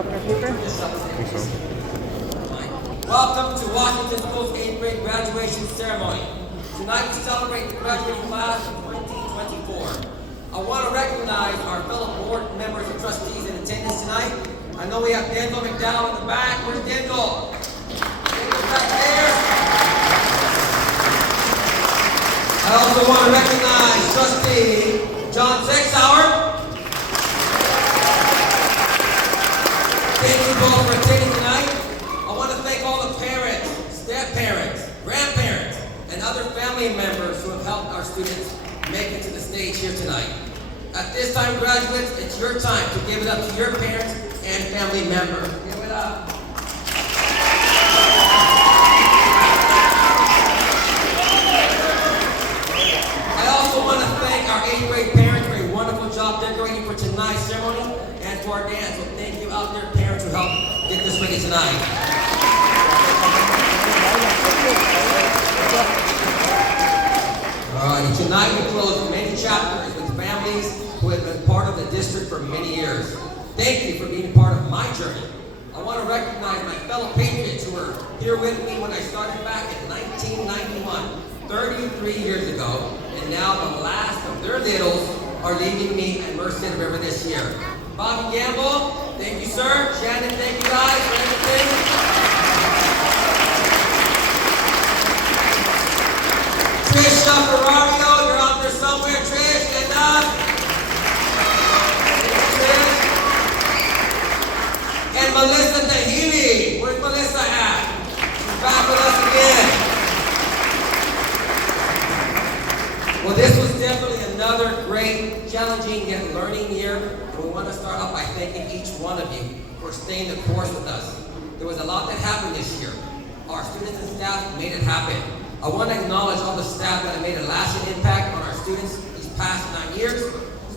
Welcome to Washington School's 8th grade graduation ceremony. Tonight we celebrate the graduating class of 2024. I want to recognize our fellow board members and trustees in attendance tonight. I know we have Dendel McDowell in the back. Where's Dendel? Dendel's back there. I also want to recognize trustee John Sexauer. Thank you both for attending tonight. I want to thank all the parents, step-parents, grandparents, and other family members who have helped our students make it to the stage here tonight. At this time, graduates, it's your time to give it up to your parents and family members. Give it up. I also want to thank our 8th grade parents for a wonderful job decorating for tonight's ceremony and for our dance. So thank you out there, parents, who helped get this ready tonight. Alrighty, tonight we close many chapters with families who have been part of the district for many years. Thank you for being part of my journey. I want to recognize my fellow patriots who were here with me when I started back in 1991, 33 years ago, and now the last of their littles are leaving me at Merced River this year. Bobby Gamble, thank you, sir. Shannon, thank you guys for everything. Trish Ferrario, you're out there somewhere. Trish, stand up. Trish. And Melissa Nahili. Where's Melissa at? She's back with us again. Well, this was definitely another great, challenging, yet learning year. And we want to start off by thanking each one of you for staying the course with us. There was a lot that happened this year. Our students and staff made it happen. I want to acknowledge all the staff that have made a lasting impact on our students these past 9 years.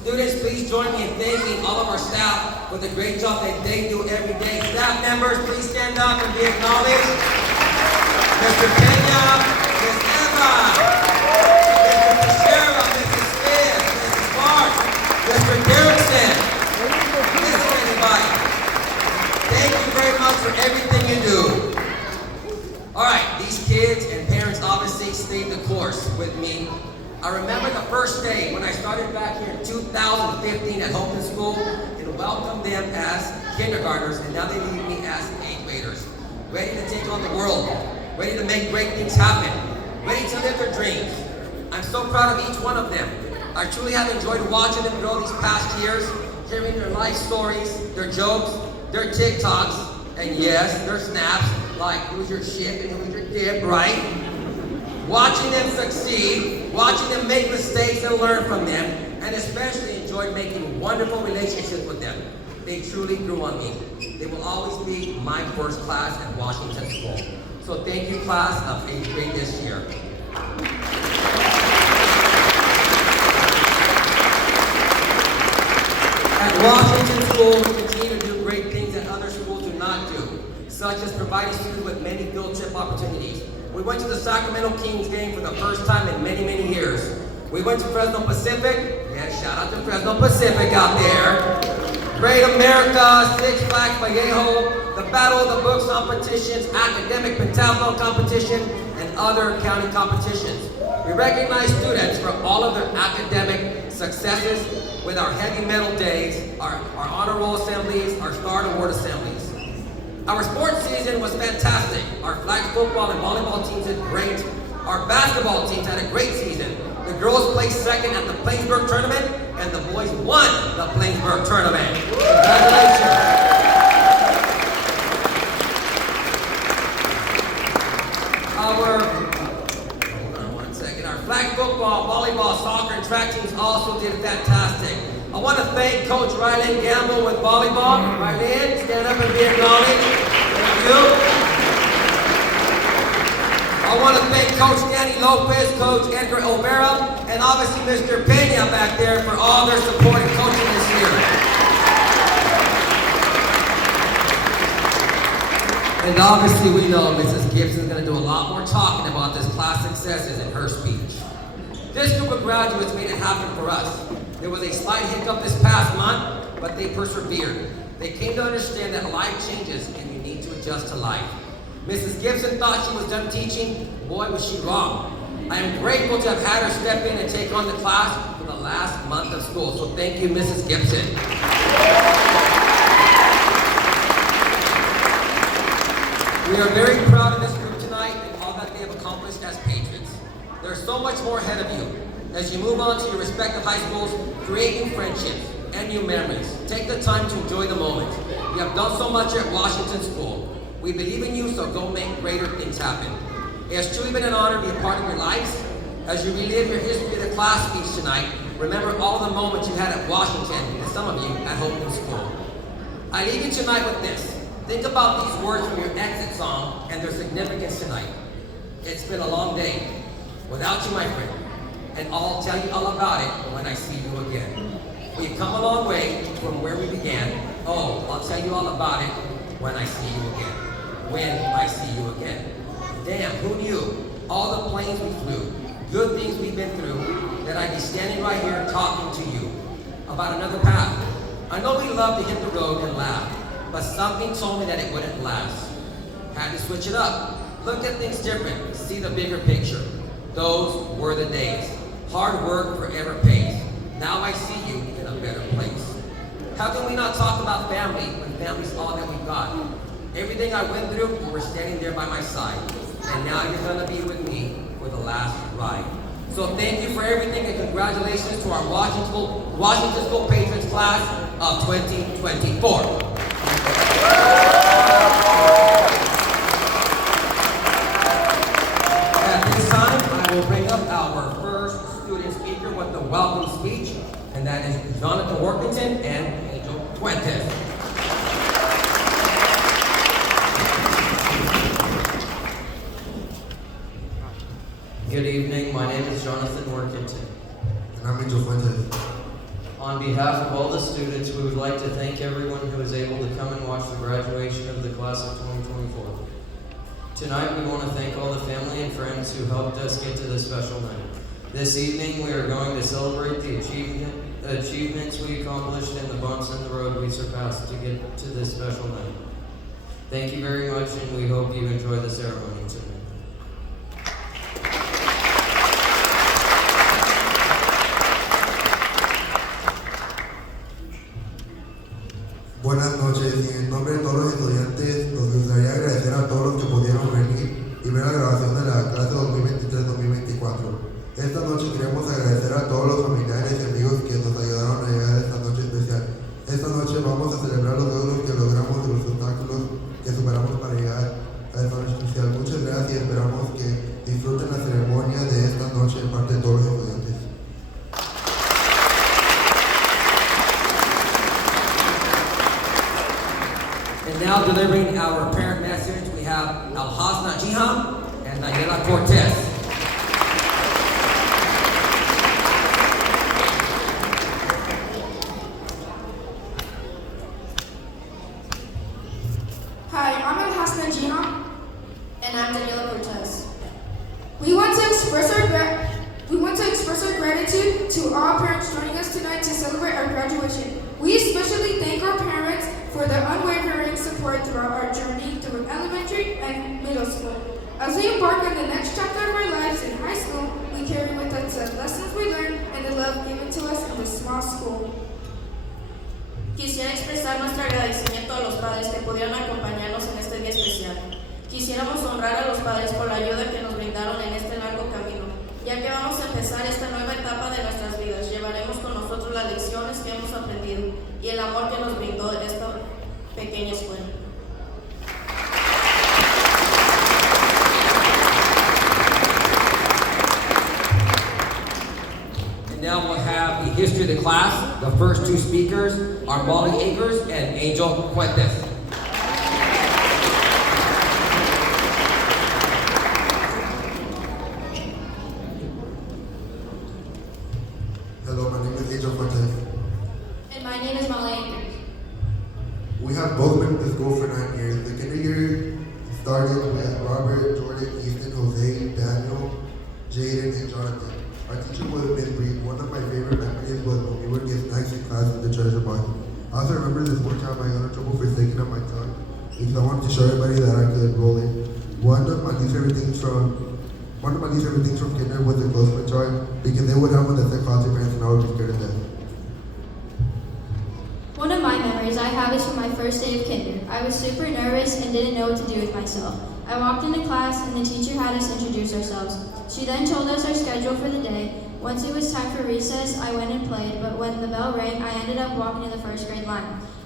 Students, please join me in thanking all of our staff for the great job that they do every day. Staff members, please stand up and be acknowledged. Mr. Pena, Ms. Eva, Mr. Teixeira, Mrs. Smith, Mrs. Mark, Mr. Derrickson. Listen, anybody. Thank you very much for everything you do. All right, these kids and parents obviously stayed the course with me. I remember the first day when I started back here in 2015 at Hope School and welcomed them as kindergartners, and now they leave me as 8th graders, ready to take on the world, ready to make great things happen, ready to live their dreams. I'm so proud of each one of them. I truly have enjoyed watching them grow these past years, hearing their life stories, their jokes, their TikToks, and yes, their snaps, like who's your ship and who's your dip, right? Watching them succeed, watching them make mistakes and learn from them, and especially enjoyed making wonderful relationships with them. They truly grew on me. They will always be my first class at Washington School. So thank you, class of 8th grade this year. At Washington School, we continue to do great things that other schools do not do, such as providing students with many field trip opportunities. We went to the Sacramento Kings game for the first time in many, many years. We went to Fresno Pacific. Yeah, shout out to Fresno Pacific out there. Great America, Six Flags Vallejo, the Battle of the Books competitions, academic pentathlon competition, and other county competitions. We recognize students for all of their academic successes with our heavy medal days, our honor roll assemblies, our star award assemblies. Our sports season was fantastic. Our flag football and volleyball teams did great. Our basketball teams had a great season. The girls placed second at the Plainsburg tournament, and the boys won the Plainsburg tournament. Congratulations. Our flag football, volleyball, soccer, and track teams also did fantastic. I want to thank Coach Rylan Gamble with volleyball. Rylan, stand up and be acknowledged. Thank you. I want to thank Coach Danny Lopez, Coach Edgar O'Bara, and obviously Mr. Pena back there for all their support and coaching this year. And obviously we know Mrs. Gibson is going to do a lot more talking about this class successes in her speech. This group of graduates made it happen for us. There was a slight hiccup this past month, but they persevered. They came to understand that life changes and you need to adjust to life. Mrs. Gibson thought she was done teaching. Boy, was she wrong. I am grateful to have had her step in and take on the class for the last month of school. So thank you, Mrs. Gibson. We are very proud of this group tonight and all that they have accomplished as patrons. There's so much more ahead of you. As you move on to your respective high schools, create new friendships and new memories. Take the time to enjoy the moment. You have done so much at Washington School. We believe in you, so go make greater things happen. It has truly been an honor to be a part of your lives. As you relive your history of the class speech tonight, remember all the moments you had at Washington and some of you at Hopeland School. I leave you tonight with this. Think about these words from your exit song and their significance tonight. It's been a long day without you, my friend, and I'll tell you all about it when I see you again. We've come a long way from where we began. Oh, I'll tell you all about it when I see you again. When I see you again. Damn, who knew? All the planes we flew, good things we've been through, that I'd be standing right here talking to you about another path. I know we love to hit the road and laugh, but something told me that it wouldn't last. Had to switch it up. Look at things different, see the bigger picture. Those were the days. Hard work forever pays. Now I see you in a better place. How can we not talk about family when family's all that we've got? Everything I went through, you were standing there by my side. And now you're gonna be with me for the last ride. So thank you for everything and congratulations to our Washington School Patrons class of 2024. At this time, I will bring up our first student speaker with the welcome speech, and that is Johnathan Workington and Angel Fuentes. Good evening, my name is Johnathan Workington. And I'm Angel Fuentes. On behalf of all the students, we would like to thank everyone who was able to come and watch the graduation of the class of 2024. Tonight, we want to thank all the family and friends who helped us get to this special night. This evening, we are going to celebrate the achievements we accomplished and the bumps in the road we surpassed to get to this special night. Thank you very much, and we hope you enjoy the ceremony tonight. Buenas noches, y en nombre de todos los estudiantes nos gustaría agradecer a todos los que pudieron venir y ver la grabación de la clase 2023-2024. Esta noche queremos agradecer a todos los familiares y amigos que nos ayudaron a llegar a esta noche especial. Esta noche vamos a celebrar los logros que logramos y los obstáculos que superamos para llegar a esta noche especial. Muchas gracias y esperamos que disfruten la ceremonia de esta noche de parte de todos los estudiantes. And now delivering our parent message, we have Alhasna Jihan and Nayela Cortez. Hi, I'm Alhasna Jihan. And I'm Daniela Cortez. We want to express our gratitude to all parents joining us tonight to celebrate our graduation. We especially thank our parents for their unwavering support throughout our journey through elementary and middle school. As we embark on the next chapter of our lives in high school, we carry with us the lessons we learned and the love given to us in this small school. Quisiera expresar nuestro agradecimiento a los padres que pudieron acompañarnos en este día especial. Quisiéramos honrar a los padres por la ayuda que nos brindaron en este largo camino. Ya que vamos a empezar esta nueva etapa de nuestras vidas, llevaremos con nosotros las lecciones que hemos aprendido y el amor que nos brindó esta pequeña escuela. And now we'll have the history of the class. The first two speakers are Molly Akers and Angel Fuentes. Hello, my name is Angel Fuentes. And my name is Malay. We have both been to school for 9 years. The kindergarten year started with Robert, Jordan, Ethan, Jose, Daniel, Jaden, and Jonathan. Our teacher was Miss Bree. One of my favorite memories was when we would get snacks in class in the treasure box. I also remember this one time I got in trouble for sticking up my tongue because I wanted to show everybody that I could roll it. One of my least favorite things from kinder was the clothespin chart because they would have one that said closet pants and I would be scared of death. One of my memories I have is from my first day of kinder. I was super nervous and didn't know what to do with myself. I walked into class and the teacher had us introduce ourselves. She then told us our schedule for the day. Once it was time for recess, I went and played, but when the bell rang, I ended up walking to the first grade line.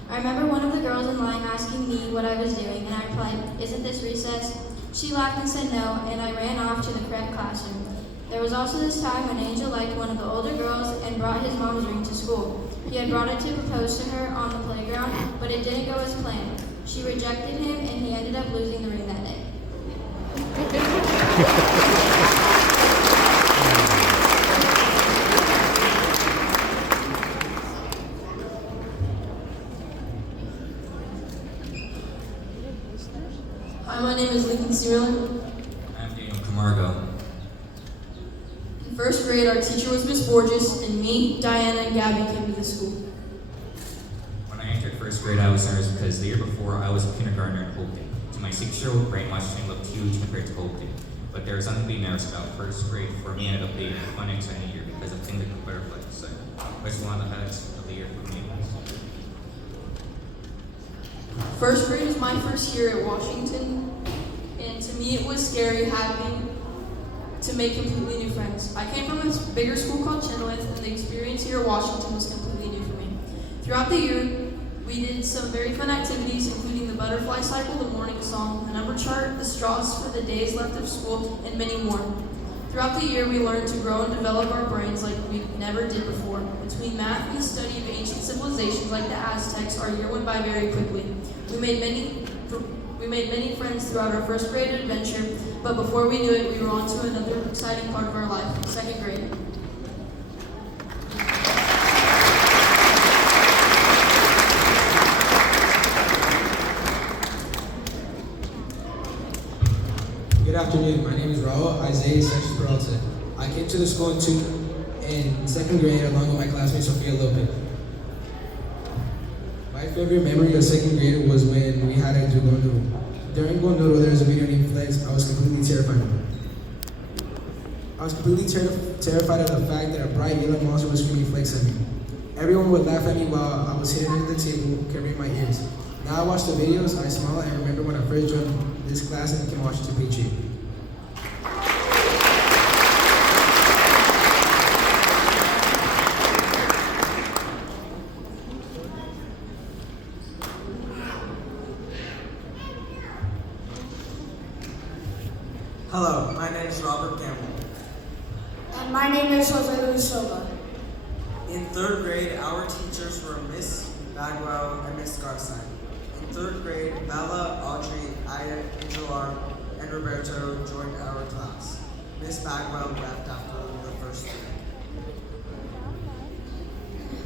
I remember one of the girls in line asking me what I was doing, and I replied, "Isn't this recess?" She laughed and said no, and I ran off to the correct classroom. There was also this time when Angel liked one of the older girls and brought his mom's ring to school. He had brought it to propose to her on the playground, but it didn't go as planned. She rejected him, and he ended up losing the ring that day. Hi, my name is Lincoln Searland. I'm Daniel Camargo. In first grade, our teacher was Miss Borges, and me, Diana, and Gabby came to the school. When I entered first grade, I was nervous because the year before I was a kindergartner in Hopeton. To my 6-year-old brain, Washington looked huge compared to Hopeton. But there was something to be nervous about. First grade for me ended up being a fun, exciting year because of things like the butterfly said. Which one of the highlights of the year for me? First grade was my first year at Washington, and to me it was scary having to make completely new friends. I came from a bigger school called Chenoweth, and the experience here at Washington was completely new for me. Throughout the year, we did some very fun activities, including the butterfly cycle, the morning song, the number chart, the straws for the days left of school, and many more. Throughout the year, we learned to grow and develop our brains like we never did before. Between math and the study of ancient civilizations like the Aztecs, our year went by very quickly. We made many friends throughout our first grade adventure, but before we knew it, we were on to another exciting part of our life, second grade. Good afternoon. My name is Raul Isaiah Sanchez Peralta. I came to the school in second grade along with my classmate Sophia Lopez. My favorite memory of second grade was when we had to do Gondoro. During Gondoro, there was a video named Flex. I was completely terrified of it. I was completely terrified of the fact that a bright yellow monster was screaming Flex at me. Everyone would laugh at me while I was hidden under the table, covering my ears. Now I watch the videos, I smile, and remember when I first joined this class and became Washington Patriot. Hello, my name is Robert Campbell. And my name is Jose Luis Silva. In third grade, our teachers were Miss Bagwell and Miss Garside. In third grade, Bella, Audrey, Aya, Angelar, and Roberto joined our class. Miss Bagwell left after the first week.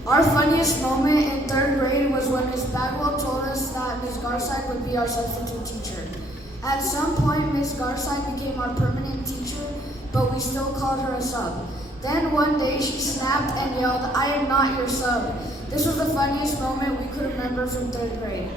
Our funniest moment in third grade was when Miss Bagwell told us that Miss Garside would be our substitute teacher. At some point, Miss Garside became our permanent teacher, but we still called her a sub. Then one day she snapped and yelled, "I am not your sub." This was the funniest moment we could remember from third grade.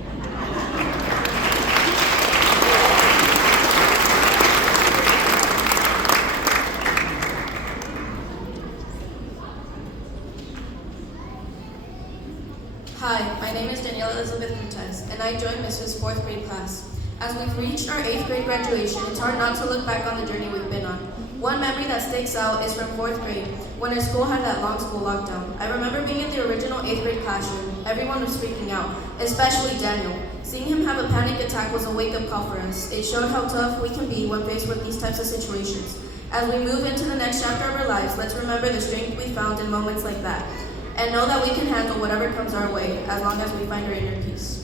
Hi, my name is Daniela Elizabeth Cortez, and I joined Mrs. 4th grade class. As we've reached our 8th grade graduation, it's hard not to look back on the journey we've been on. One memory that sticks out is from 4th grade, when our school had that long school lockdown. I remember being in the original 8th grade classroom. Everyone was freaking out, especially Daniel. Seeing him have a panic attack was a wake-up call for us. It showed how tough we can be when faced with these types of situations. As we move into the next chapter of our lives, let's remember the strength we found in moments like that, and know that we can handle whatever comes our way, as long as we find our inner peace.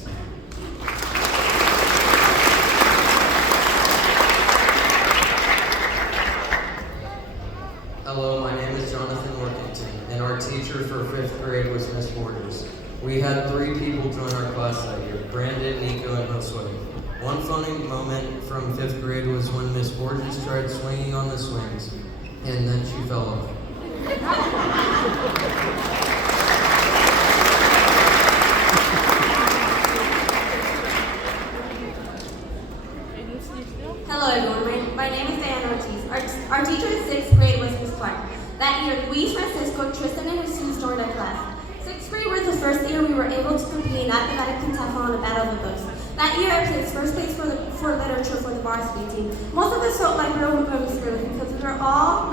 Hello, my name is Johnathan and our teacher for 5th grade was Miss Borders. We had 3 people join our class that year, Brandon, Nico, and Josue. One funny moment from 5th grade was when Miss Borders tried swinging on the swings, and then she fell off. first year we were able to compete in academic pentathlon and battle of the books. That year I placed first place for literature for the varsity team. Most of us felt like we were going to school because we were all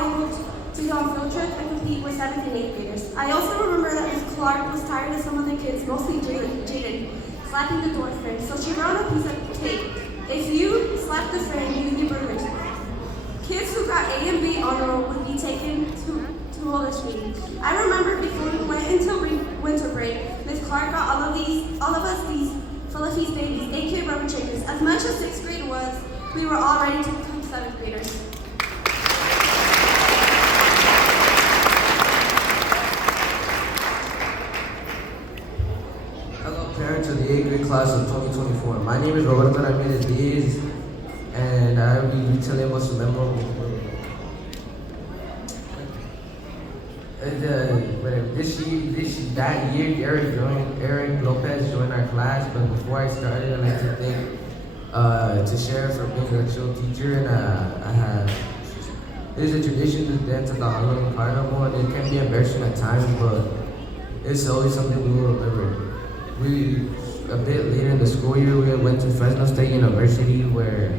able to go on field trips and compete with 7th and 8th graders. I also remember that Ms. Clark was tired of some of the kids, mostly Jaden, slapping the door frame, so she wrote on a piece of tape, "If you slap the frame, you need burgers." Kids who got A and B honor roll would be taken to all this meeting. I remember before we went into winter break, Ms. Clark got all of us these Philippines babies, AK rubber chickens. As much as 6th grade was, we were all ready to become 7th graders. Hello parents of the 8th grade class of 2024. My name is Roberto Ramirez Diaz, and I will be retelling what's memorable. That year, Eric Lopez joined our class, but before I started, I'd like to thank to share for being a chill teacher, and there's a tradition to dance at the Halloween Carnival, and it can be embarrassing at times, but it's always something we will remember. A bit later in the school year, we went to Fresno State University where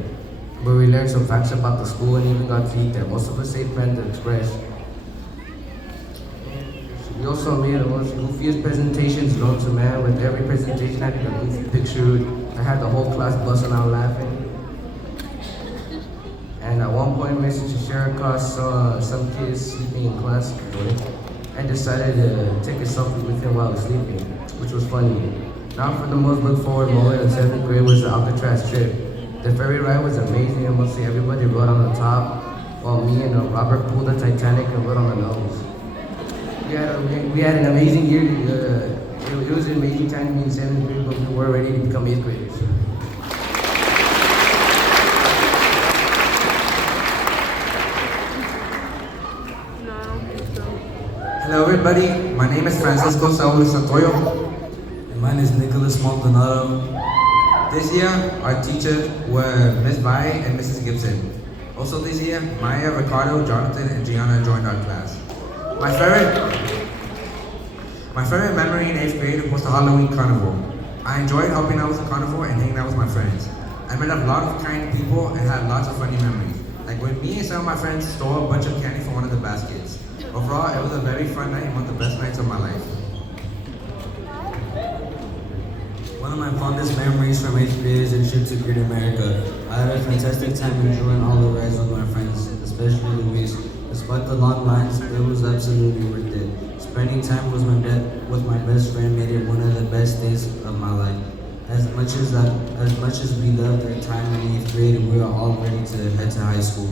we learned some facts about the school and even got to eat there. Most of us ate Panda Express. We also made the most goofiest presentations known to man. With every presentation having a goofy picture, I had the whole class busting out laughing. And at one point, Mr. Shisharika saw some kids sleeping in class and decided to take a selfie with him while he was sleeping, which was funny. Now for the most look forward moment in 7th grade was the Alcatraz trip. The ferry ride was amazing and mostly everybody rode on the top, while me and Robert pulled the Titanic and rode on the nose. We had an amazing year. It was an amazing time to be in 7th grade, but we were ready to become 8th graders. Hello everybody, my name is Francisco Saúl Santoyo. And mine is Nicholas Maldonado. This year, our teachers were Ms. Vi and Mrs. Gibson. Also this year, Maya, Ricardo, Johnathan, and Gianna joined our class. My favorite memory in 8th grade was the Halloween Carnival. I enjoyed helping out with the carnival and hanging out with my friends. I met a lot of kind people and had lots of funny memories. Like when me and some of my friends stole a bunch of candy from one of the baskets. Overall, it was a very fun night and one of the best nights of my life. One of my fondest memories from 8th grade is a trip to Great America. I had a fantastic time enjoying all the rides with my friends, especially Luis. Despite the long lines, it was absolutely worth it. Spending time with my best friend made it one of the best days of my life. As much as we loved our time in 8th grade, we were all ready to head to high school.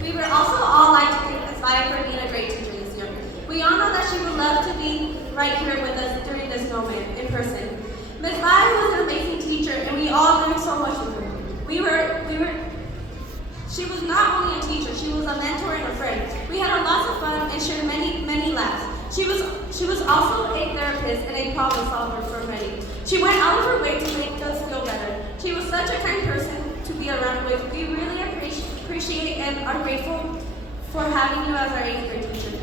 We would also all like to thank Ms. Vi for being a great teacher this year. We all know that she would love to be right here with us during this moment in person. Ms. Vi was an amazing teacher and we all learned so much from her. She was not only a teacher, she was a mentor and a friend. We had lots of fun and shared many laughs. She was also a therapist and a problem solver for many. She went out of her way to make us feel better. She was such a kind person to be around with. We really appreciate and are grateful for having you as our 8th grade teacher.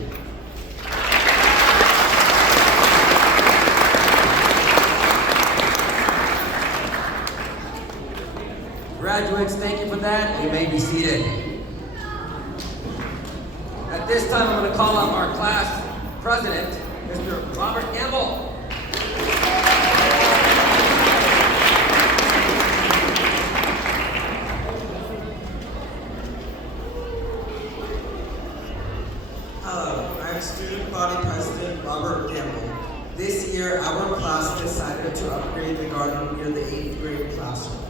Graduates, thank you for that. You may be seated. At this time, I'm going to call up our class president, Mr. Robert Gamble. Hello, I'm student body president Robert Campbell. This year, our class decided to upgrade the garden near the 8th grade classroom.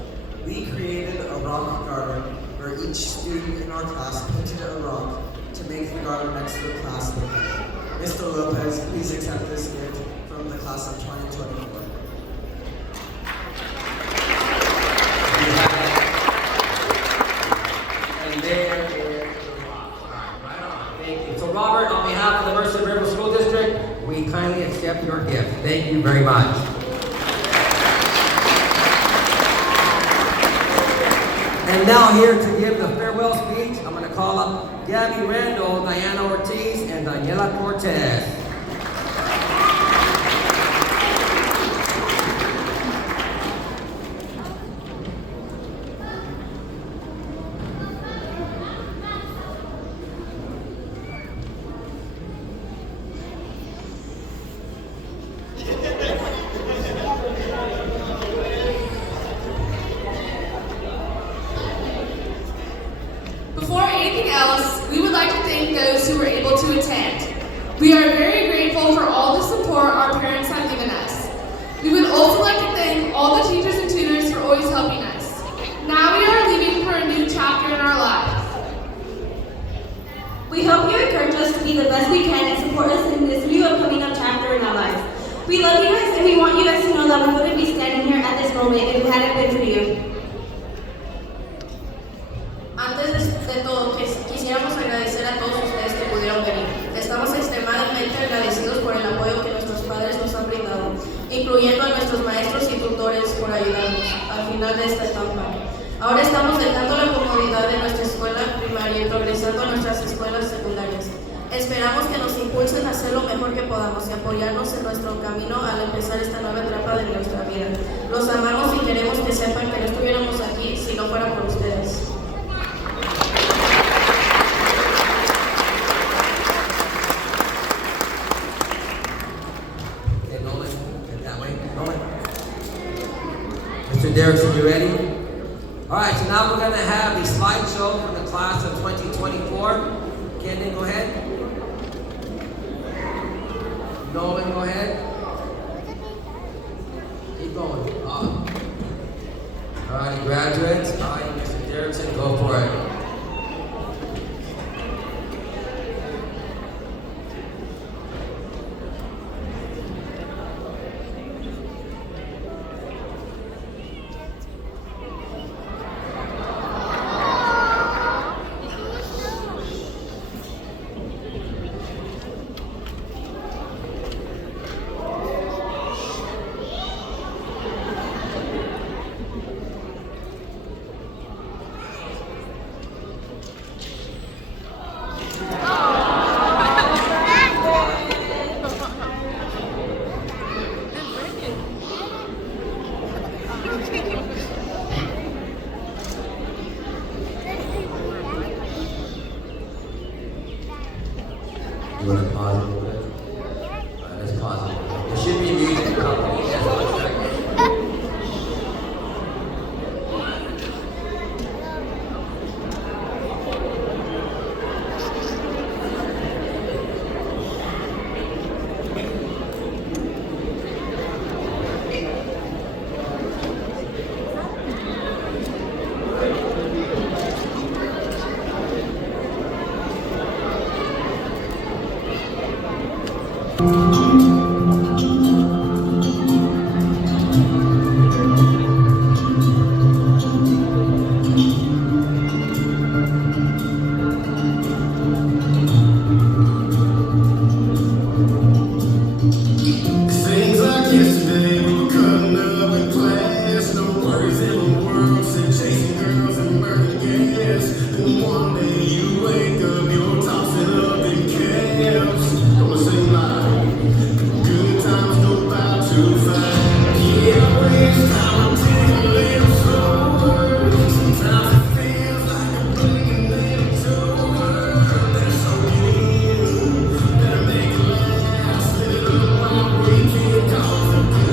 We created a rock garden where each student in our class painted a rock to make the garden next to the class look better. Mr. Lopez, please accept this gift from the class of 2024. And there is the rock. Right on. Thank you. So Robert, on behalf of the Merced River School District, we kindly kindly accept your gift. Thank you very much. And now here to give the farewell speech, I'm going to call up Gabby Randall, Diana Ortiz, and Daniela Cortez. Before anything else, we would like to thank those who were able to attend. We are very grateful for all the support our parents have given us. We would also like to thank all the teachers and tutors for always helping us. Now we are leaving for a new chapter in our lives. We hope you encourage us to be the best we can and support us in this new upcoming up chapter in our lives. We love you guys and we want you guys to know that we wouldn't be standing here at this moment if it hadn't been for you. Antes de todo, quisiéramos agradecer a todos ustedes que pudieron venir. Estamos extremadamente agradecidos por el apoyo que nuestros padres nos han brindado, incluyendo a nuestros maestros y tutores por ayudarnos al final de esta etapa. Ahora estamos dejando la comodidad de nuestra escuela primaria y progresando a nuestras escuelas secundarias. Esperamos que nos impulsen a hacer lo mejor que podamos y apoyarnos en nuestro camino al empezar esta nueva etapa de nuestra vida. Los amamos y queremos que sepan que no estuviéramos aquí si no fuera por ustedes. Mr. Derrickson, you ready? All right, so now we're going to have the slideshow from the class of 2024. Kendon, go ahead. Nolan, go ahead. Keep going. All right, graduates. All right, Mr. Derrickson, go for it. You want to pause a little bit? All right, let's pause it. There should be music accompanying this 1 second. Things like yesterday, we were cutting up in class. No worries in the world, said chasing girls and burning gas. Then one day you wake up, you're tossing up in cabs. Gonna sing like good times go by too fast. Yeah, waste time, take a little slower. Sometimes it feels like I'm breaking it over. That's so good, better make it last. Little while we can call it good.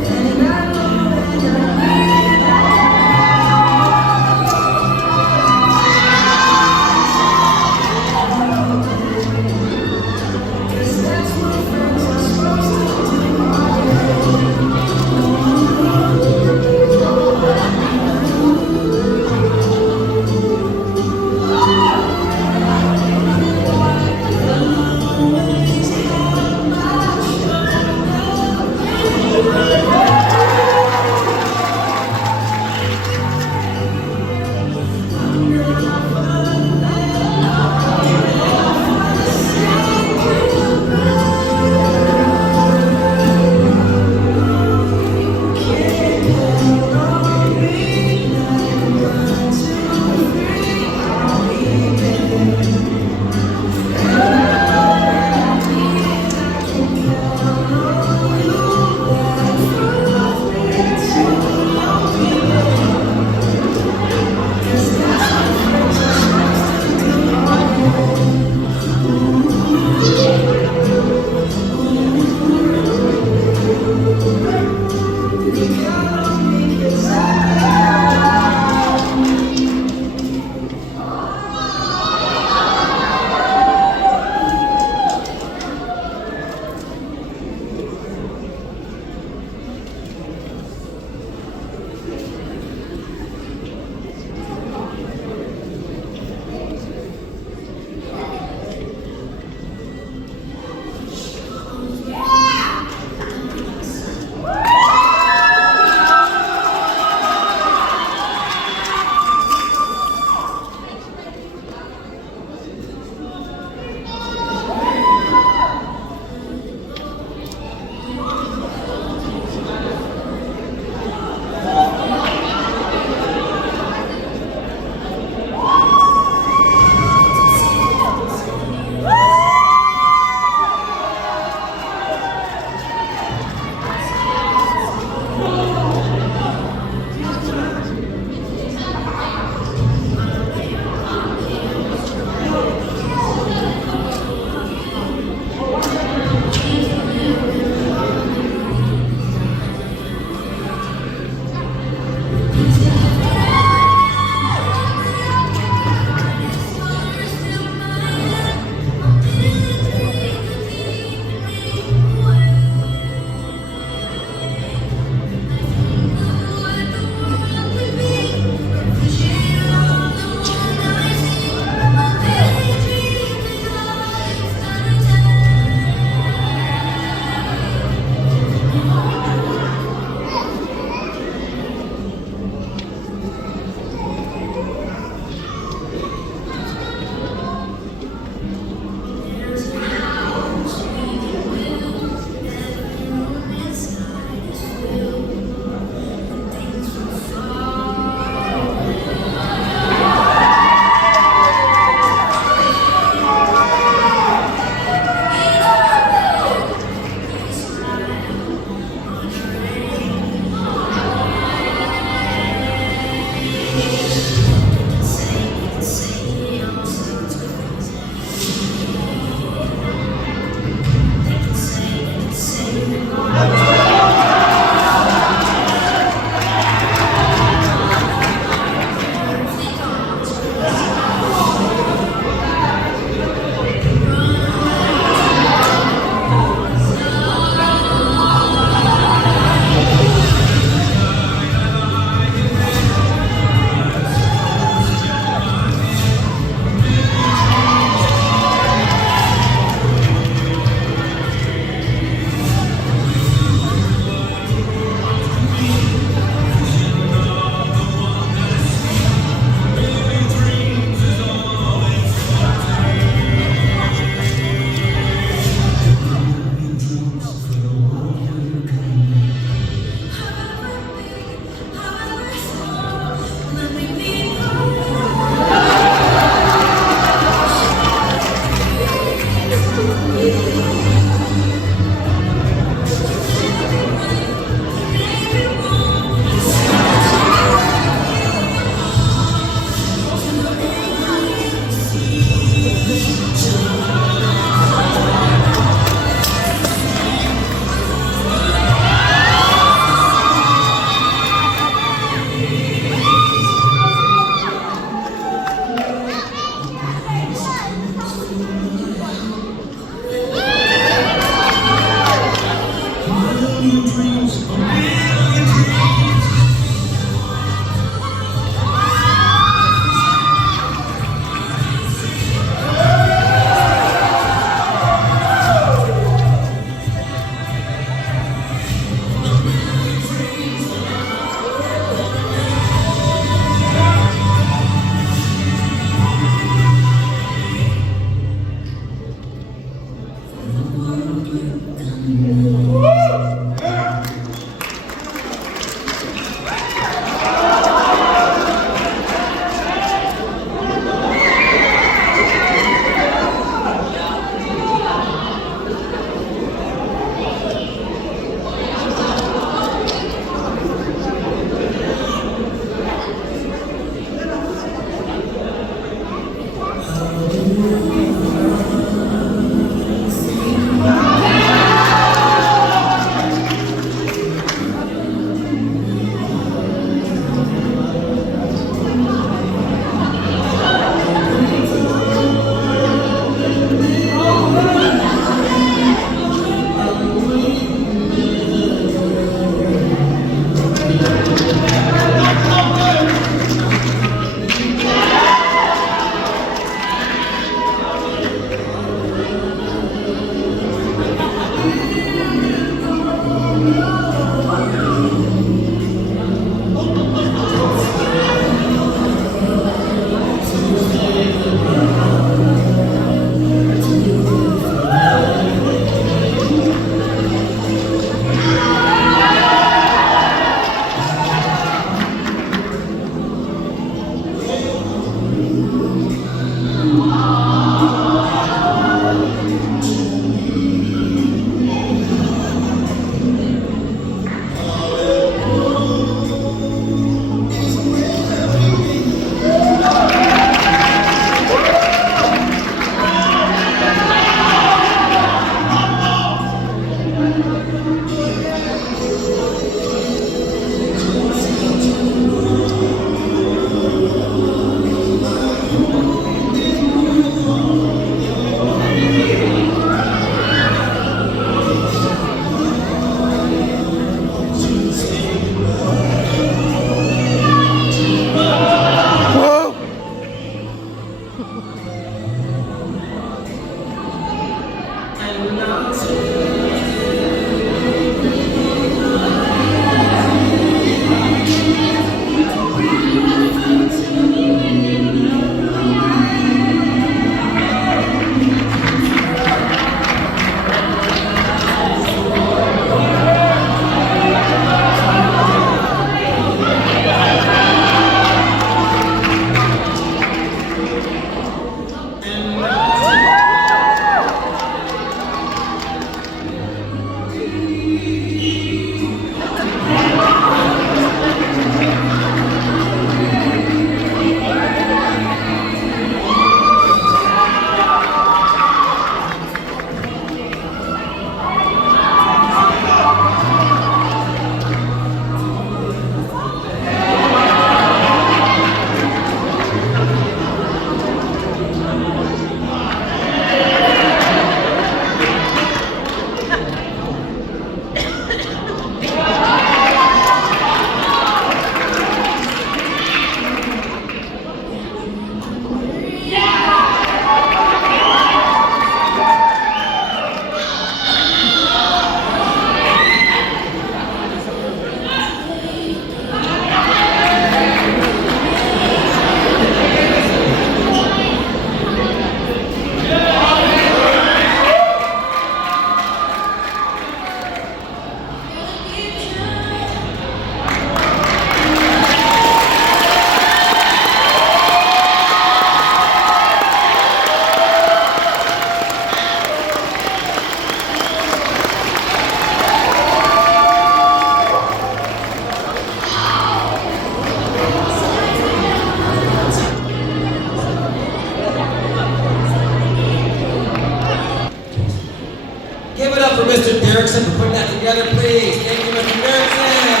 For Mr. Derrickson for putting that together, please. Thank you, Mr. Derrickson.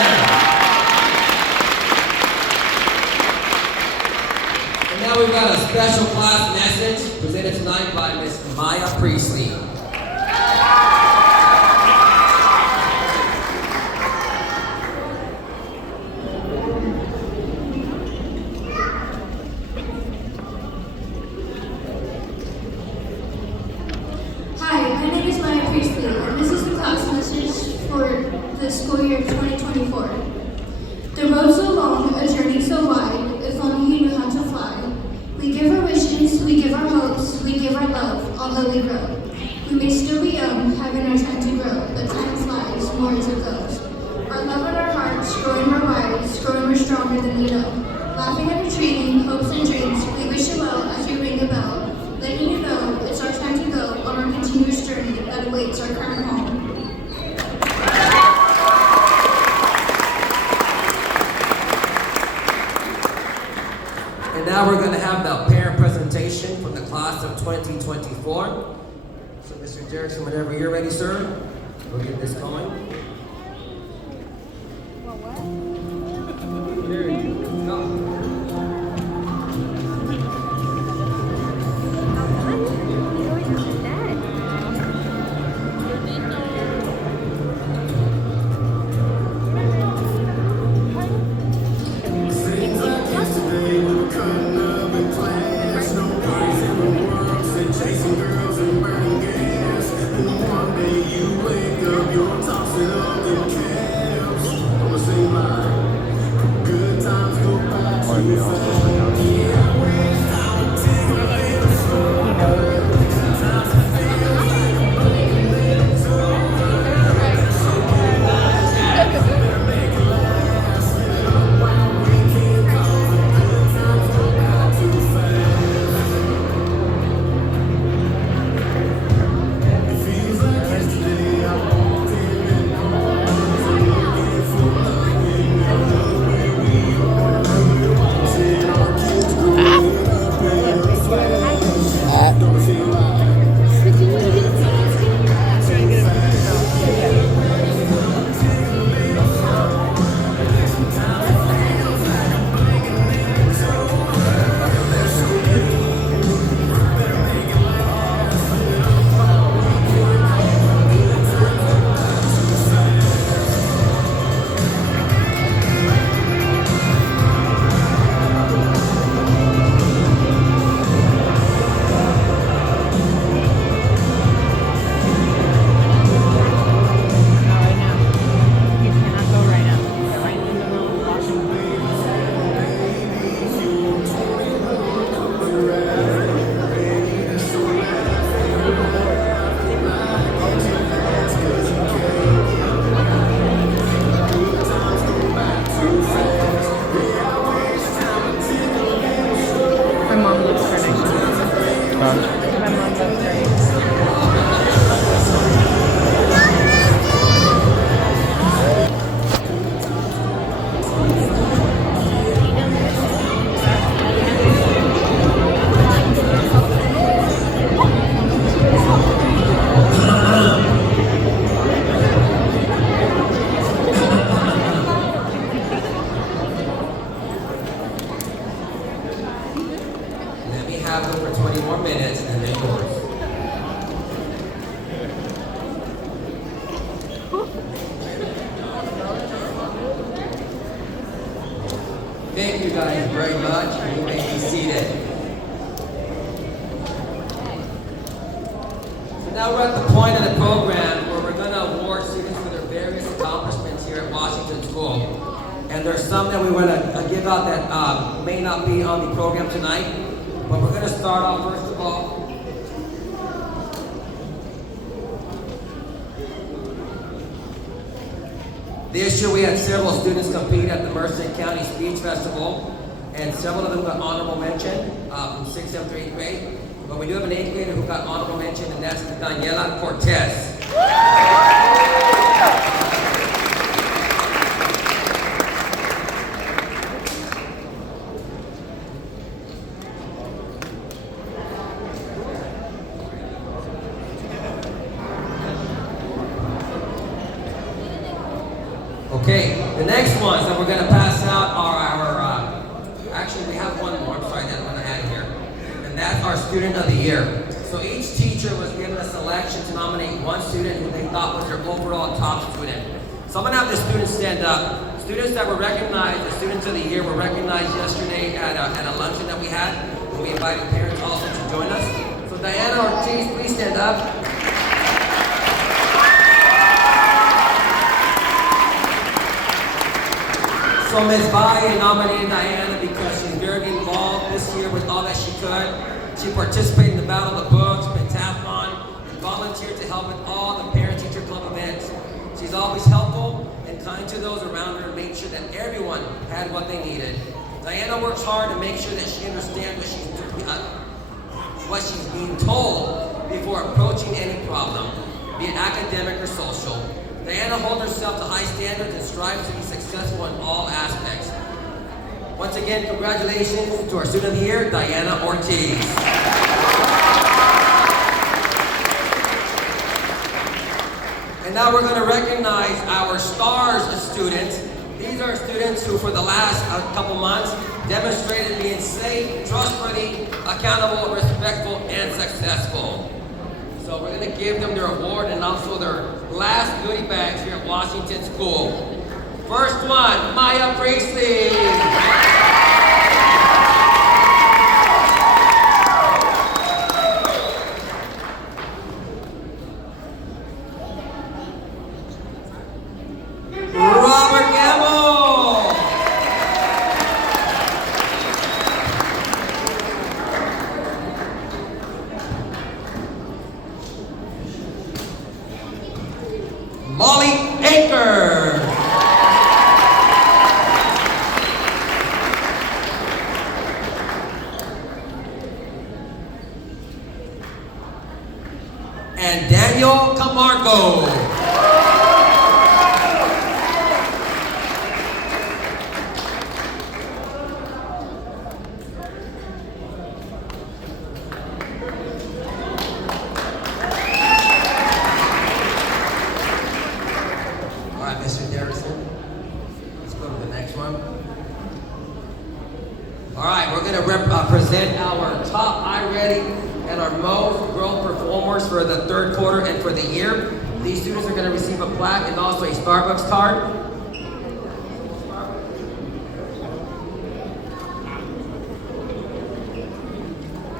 And now we've got a special class message presented tonight by Miss Maya Priestley. The school year 2024. The road so long, a journey so wide, if only you knew how to fly. We give our wishes, we give our hopes, we give our love, although we grow. We may still be young, having our time to grow, but time flies, more as it goes. Our love in our hearts, growing more wise, growing more stronger than we know. Laughing and retreating, hopes and dreams, we wish you well as we ring the bell, letting you know it's our time to go on our continuous journey that awaits our current home. And now we're going to have the parent presentation from the class of 2024. So Mr. Derrickson, whenever you're ready, sir, we'll get this going. There you go. Good time. of course. Thank you guys very much. You may be seated. So now we're at the point of the program where we're going to award students for their various accomplishments here at Washington School. And there's some that we want to give out that may not be on the program tonight. But we're going to start off first of all. This year we had several students compete at the Merced County Speech Festival, and several of them got honorable mention from 6th, 7th, or 8th grade. But we do have an 8th grader who got honorable mention, and that's Daniela Cortez. Okay, the next ones that we're going to pass out are actually we have one more, I'm sorry, that I'm going to add here. And that's our Student of the Year. So each teacher was given a selection to nominate one student who they thought was their overall top student. So I'm going to have the students stand up. Students that were recognized, the Students of the Year were recognized yesterday at a luncheon that we had. And we invited parents also to join us. So Diana Ortiz, please stand up. So Ms. Valle nominated Diana because she's very involved this year with all that she could. She participated in the Battle of the Books, pentathlon, and volunteered to help with all the parent-teacher club events. She's always helpful and kind to those around her and made sure that everyone had what they needed. Diana works hard to make sure that she understands what she's being told before approaching any problem, be it academic or social. Diana holds herself to high standards and strives to be successful in all aspects. Once again, congratulations to our Student of the Year, Diana Ortiz. And now we're going to recognize our STARS students. These are students who, for the last couple months, demonstrated being safe, trustworthy, accountable, respectful, and successful. So we're going to give them their award and also their last goodie bags here at Washington School. First one, Maya Priestley. Robert Gamble. Molly Aker. And Daniel Camargo. Present our top iReady and our most growth performers for the third quarter and for the year. These students are going to receive a plaque and also a Starbucks card.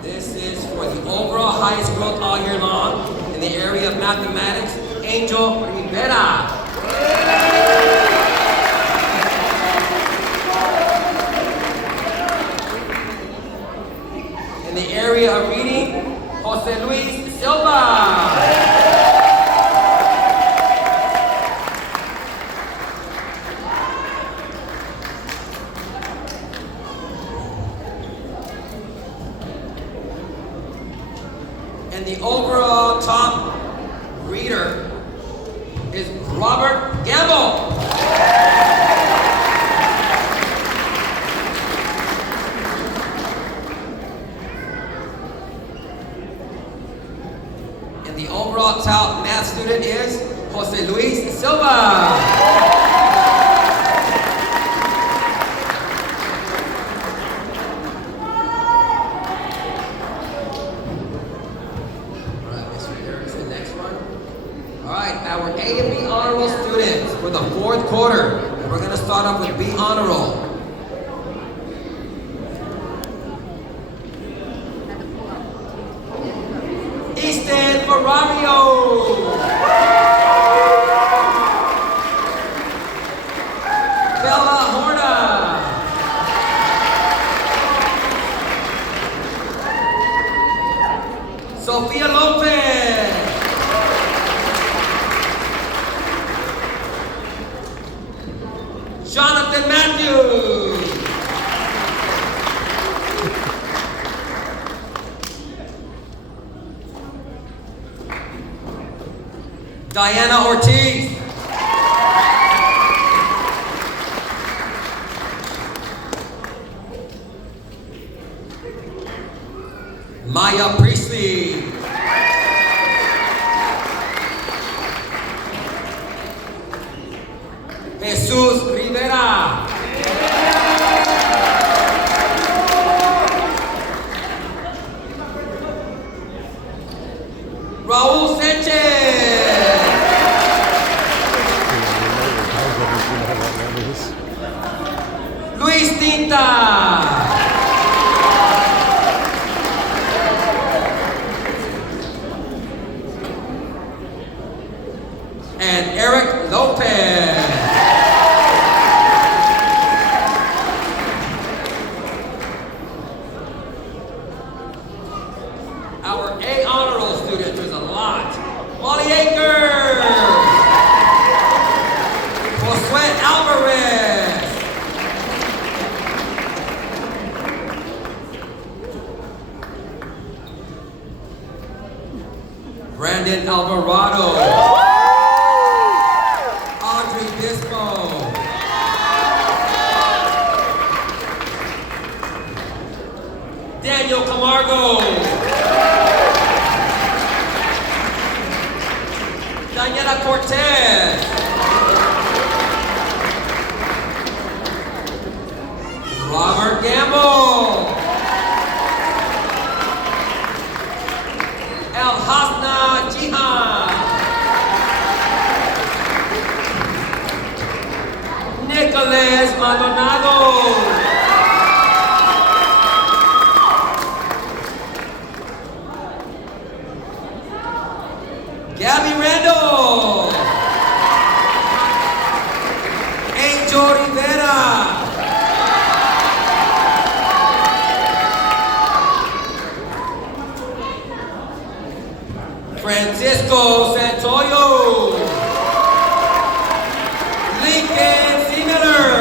This is for the overall highest growth all year long in the area of mathematics, Angel Rivera. In the area of reading, Jose Luis Silva. And the overall top reader is Robert Gamble. And the overall top math student is Jose Luis Silva. right, our A and B honor roll students for the fourth quarter. And we're going to start off with B honor roll. Easton Ferrario. Bella Horna. Sofia Lopez. Johnathan Matthews. Diana Ortiz. Maya Priestley. Jesus Rivera. Raúl Sánchez. Luis Tinta. And Eric Lopez. Our A honor roll students, there's a lot. Molly Akers. Josué Alvarez. Brandon Alvarado. Audrey Bispo. Daniel Camargo. Daniela Cortez. Robert Gamble. El Hasna Jihan. Nicolas Maldonado. Gabby Randall. Angel Rivera. Francisco Santoyo. Lincoln Singular.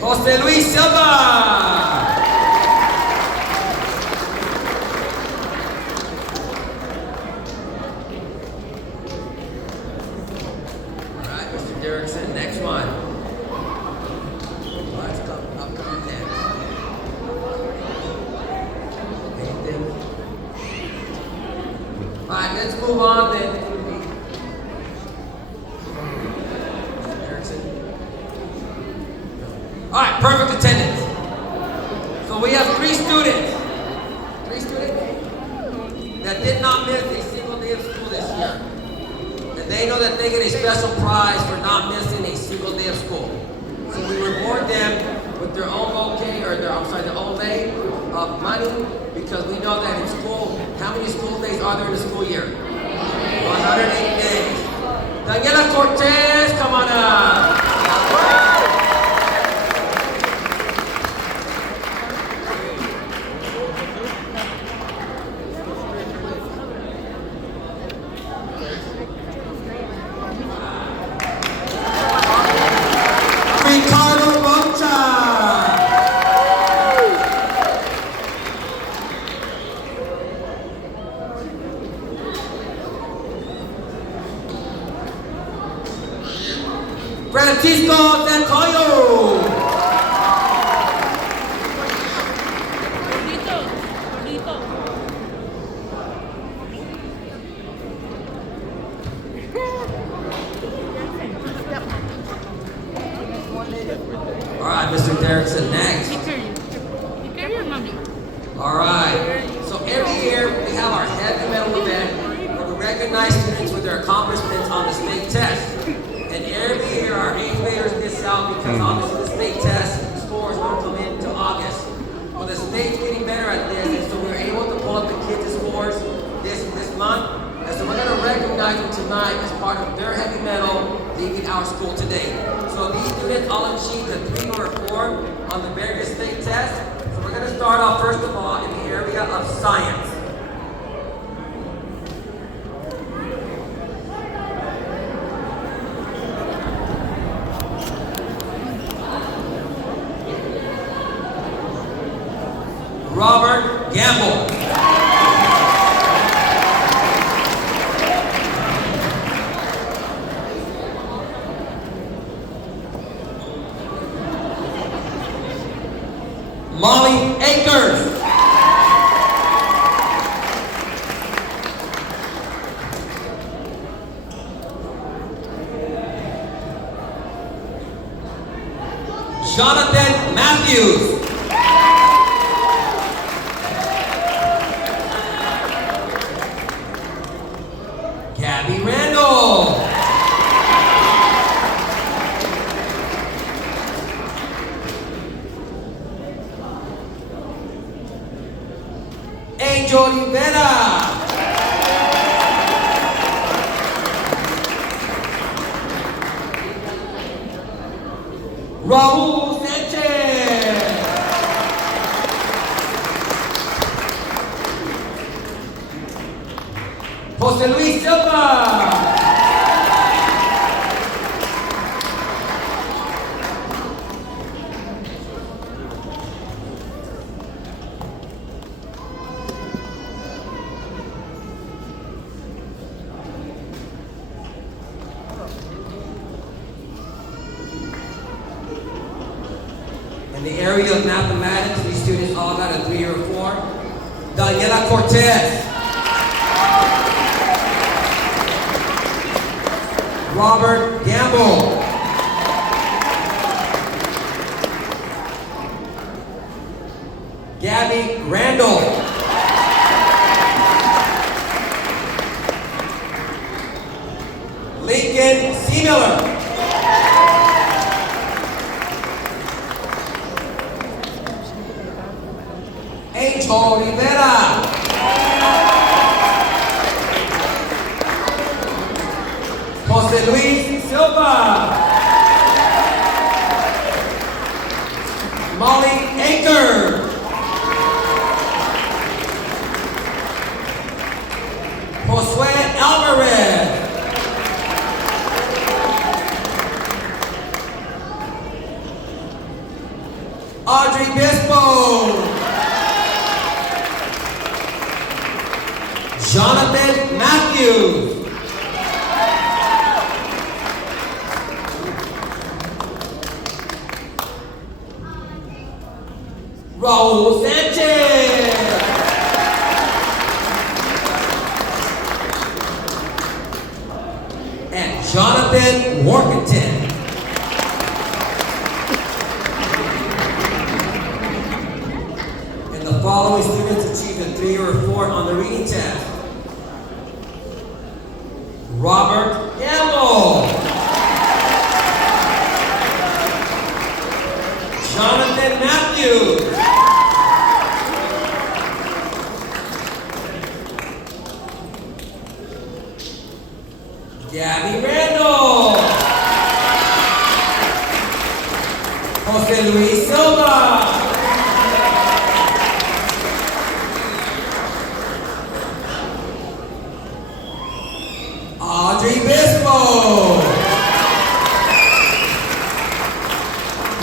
Jose Luis Silva. All right, Mr. Derrickson, next one. What's upcoming next? Anything? All right, let's move on then. All right, perfect attendance. So we have three students that did not miss a single day of school this year. And they know that they get a special prize for not missing a single day of school. So we reward them with their own their own lay of money, because we know that in school, how many school days are there in the school year? 108 days. Daniela Cortez, come on up. Francisco Santoyo. All right, Mr. Derrickson, next. You carry your mommy. their accomplishments on the state test. And every year our 8th graders miss out because obviously the state test scores don't come in until August. Well, the state's getting better at this, and so we're able to pull up the kids' scores this month. And so we're going to recognize them tonight as part of their heavy medal leaving our school today. So these students all achieved a 3 or a 4 on the various state tests. So we're going to start off first of all in the area of science. Robert Gamble. Molly Akers. Johnathan Matthews. Gabby Randall. Angel Rivera. Raul Sanchez. Jose Luis Silva. In the area of mathematics, these students all got a 3 or a 4. Daniela Cortez. Robert Gamble. Gabby Randall. Lincoln Seemiller. Angel Rivera. Jose Luis Silva. Molly Aker. Josue Alvarez. Audrey Bispo. Johnathan Matthews. Raul Sanchez. And Johnathan Workington. And the following students achieved a 3 or a 4 on the reading test. Robert Gamble. Johnathan Matthews. Gabby Randall. Jose Luis Silva. Audrey Bispo.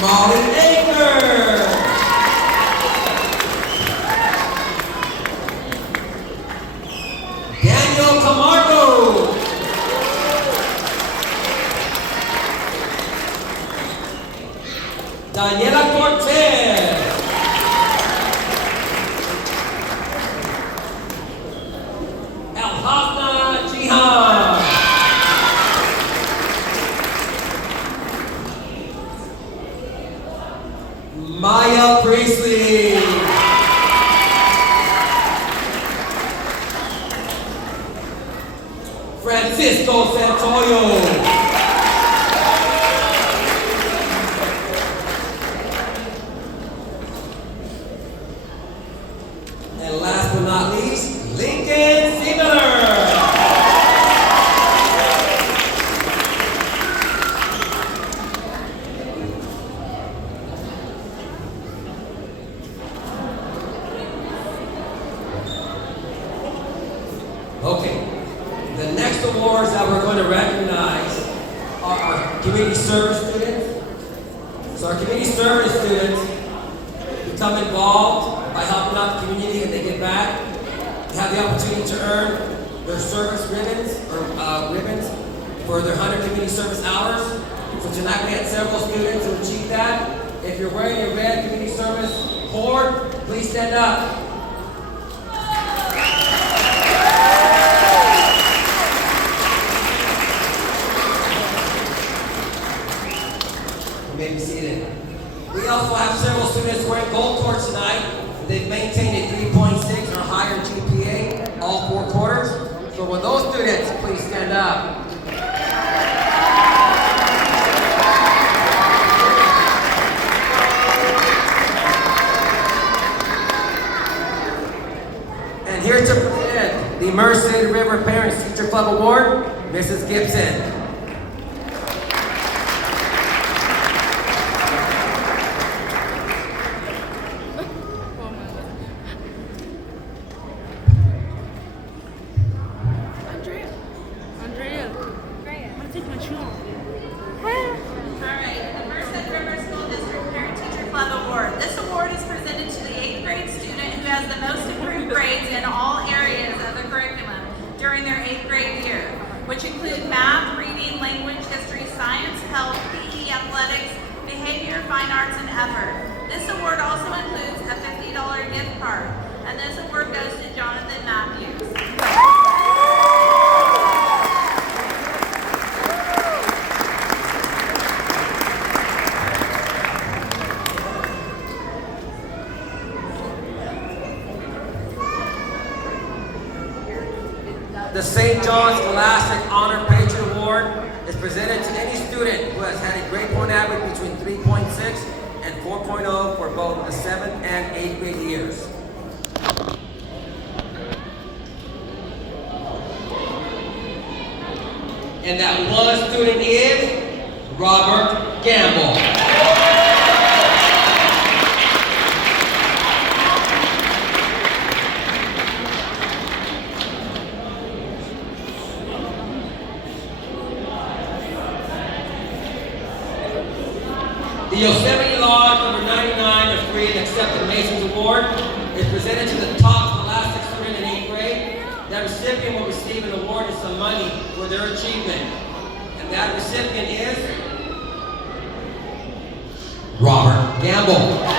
Molly Aker. Daniel Camargo. Daniela Cortez. Alhasna Jihan. Maya Priestley. Francis Francisco Santoyo. And last but not least, Lincoln Siebler. Okay, the next awards that we're going to recognize are our community service students. So our community service students become involved by helping out the community and they give back. They have the opportunity to earn their service ribbons or ribbons for their 100 community service hours. So tonight we had several students who achieved that. If you're wearing your red community service cord, please stand up. You may be seated. We also have several students wearing gold cords tonight. They've maintained a 3.6 or higher GPA all 4 quarters. So will those students please stand up? And here to present the Merced River Parents Teacher Club Award, Mrs. Gibson. Alright, the Merced River School District Parent Teacher Club Award. This award is presented to the 8th grade student who has the most improved grades in all areas of the curriculum during their 8th grade year, which include math, reading, language, history, science, health, PE, athletics, behavior, fine arts, and effort. This award also includes a $50 gift card, and this award goes to Johnathan Matthews. The St. John's Scholastic Honor Patron Award is presented to any student who has had a grade point average between 3.6 and 4.0 for both the 7th and 8th grade years. And that one student is Robert Gamble. The Yosemite Lodge number 99 of Free and Accepted Masons Award is presented to the top scholastic student in 8th grade. That recipient will receive an award and some money for their achievement. And that recipient is Robert Gamble.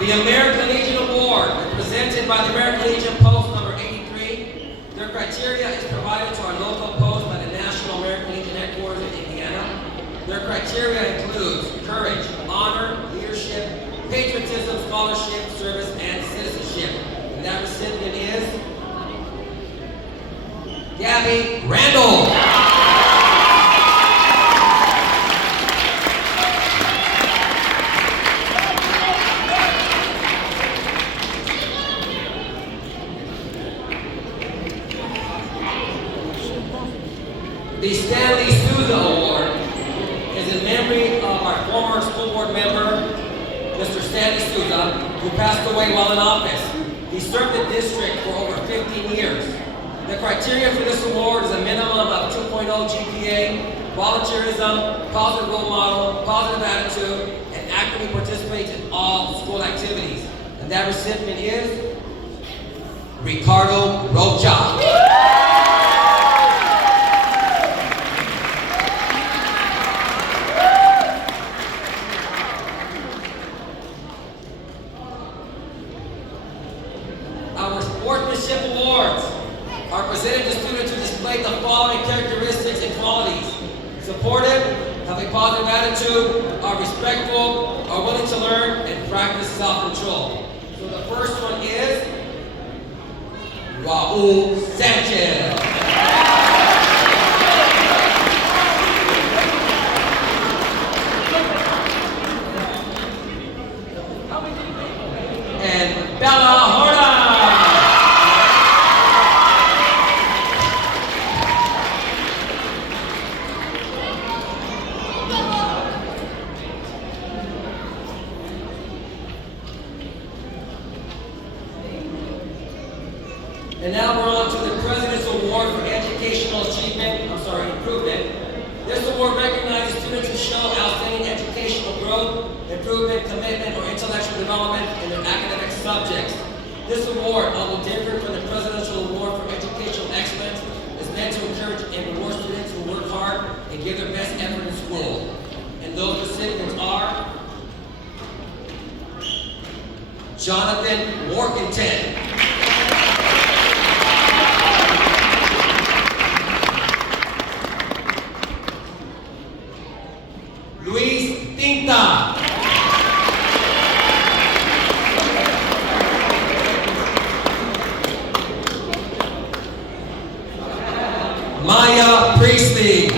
The American Legion Award is presented by the American Legion Post number 83. Their criteria is provided to our local post by the National American Legion headquarters in Indiana. Their criteria includes courage, honor, leadership, patriotism, scholarship, service, and citizenship. And that recipient is Gabby Randall. The Stanley Souza Award is in memory of our former school board member, Mr. Stanley Souza, who passed away while in office. He served the district for over 15 years. The criteria for this award is a minimum of 2.0 GPA, volunteerism, positive role model, positive attitude, and actively participates in all school activities. And that recipient is Ricardo Rocha. positive attitude, are respectful, are willing to learn, and practice self-control. So the first one is Raul Sanchez. And Bella Horta. And now we're on to the President's Award for Educational Improvement. This award recognizes students who show outstanding educational growth, improvement, commitment, or intellectual development in their academic subjects. This award, although different from the Presidential Award for Educational Excellence, is meant to encourage and reward students who work hard and give their best effort in school. And those recipients are Johnathan Workington, Luis Tinta, Maya Priestley,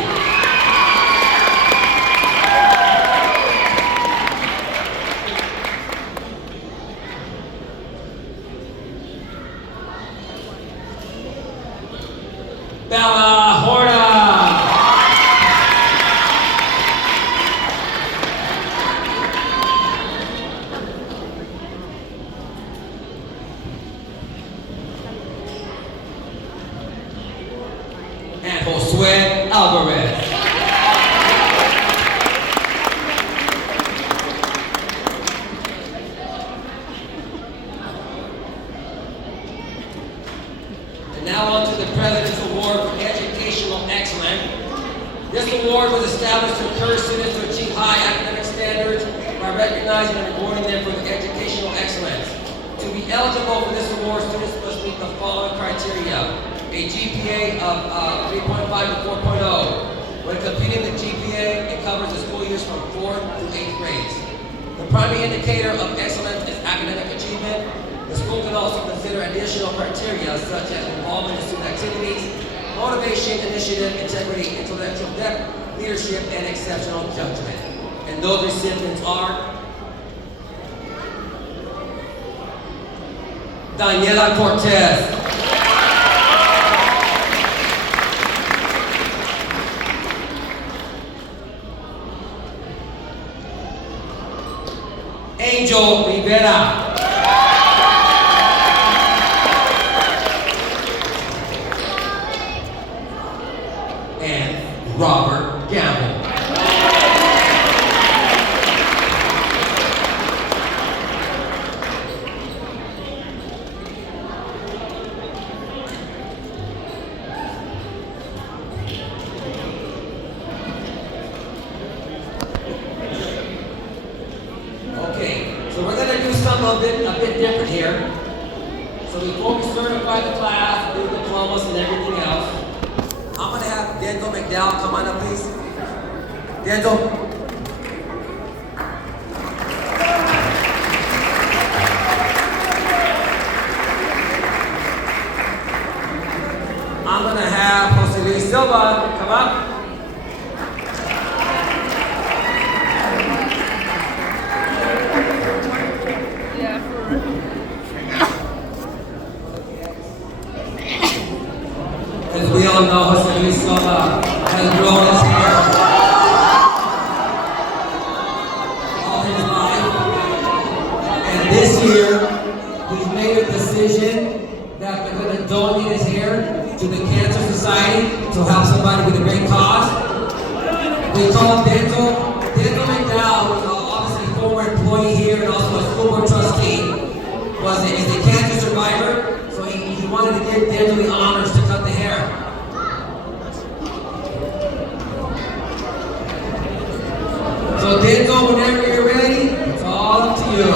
Bella Horta, and Josue Alvarez. And now on to the President's Award for Educational Excellence. This award was established to encourage students to achieve high academic standards by recognizing and rewarding them for their educational excellence. To be eligible for this award, students must meet the following criteria: a GPA of 3.5 to 4.0. When computing the GPA, it covers the school years from 4th to 8th grades. The primary indicator of excellence is academic achievement. The school can also consider additional criteria such as involvement in student activities, motivation, initiative, integrity, intellectual depth, leadership, and exceptional judgment. And those recipients are Daniela Cortez, Angel Rivera, and Robert Gamble. Okay, so we're going to do something a bit different here. So before we certify the class, do diplomas and everything else, I'm going to have Denzel McDowell come on up, please. Denzel. I'm going to have Jose Luis Silva come up. As we all know, Jose Luis Silva has grown his hair all his life. And this year, he's made a decision that we're going to donate his hair to the Cancer Society to help somebody with a great cause. We call him Denzel McDowell, who's obviously a former employee here and also a school board trustee, is a cancer survivor. So he wanted to give Denzel the honors to cut the hair. So Denzel, whenever you're ready, it's all up to you.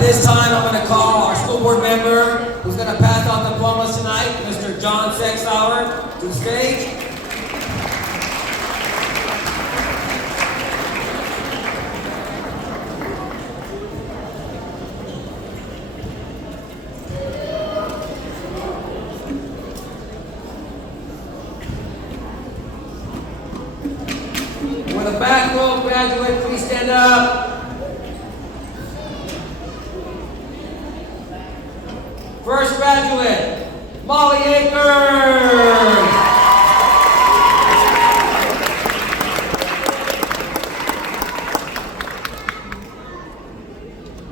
this time, I'm going to call our school board member who's going to pass out diplomas tonight, Mr. John Sexauer, to the stage. With a back row graduate, please stand up. First graduate, Molly Akers.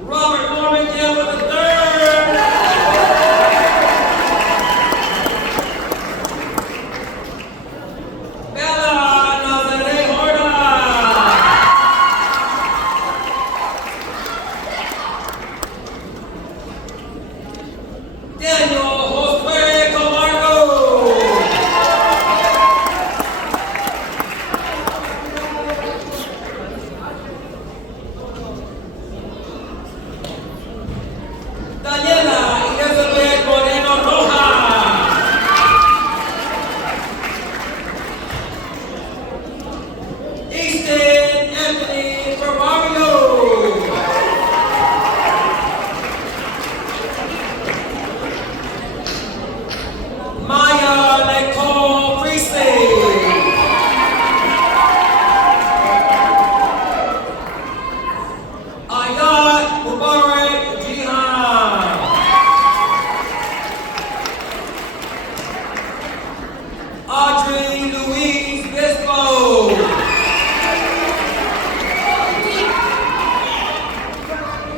Robert Norman Campbell III. Bella Nazare Horda. Daniel Josue Camargo. Daniela Elizabeth Moreno Rojas. Easton Anthony Fermario. Maya Nicole Priestley. Ayat Mubarak Jihan. Audrey Louise Bispo.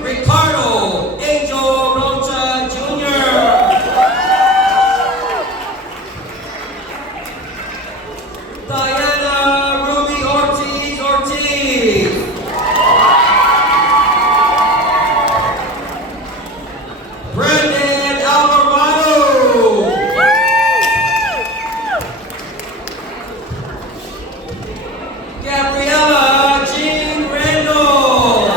Ricardo Angel Rocha Jr. Diana Ruby Ortiz. Brandon Alvarado. Gabriella Jean Randall.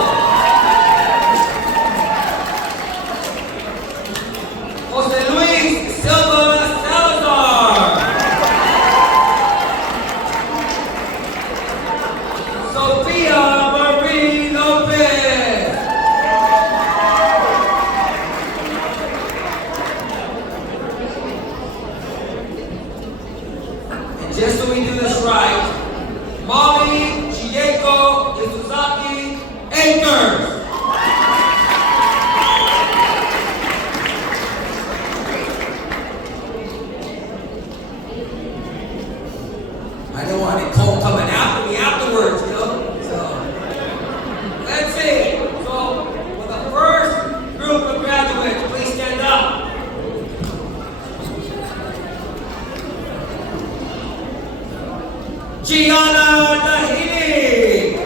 Jose Luis Silva Salazar. Sophia Marie Lopez. And just so we do this right, Molly Chieko Izuzaki Akers. I don't want Nicole coming after me afterwards, you know? So, let's see. So, for the first group of graduates, please stand up. Gianna Nahidi.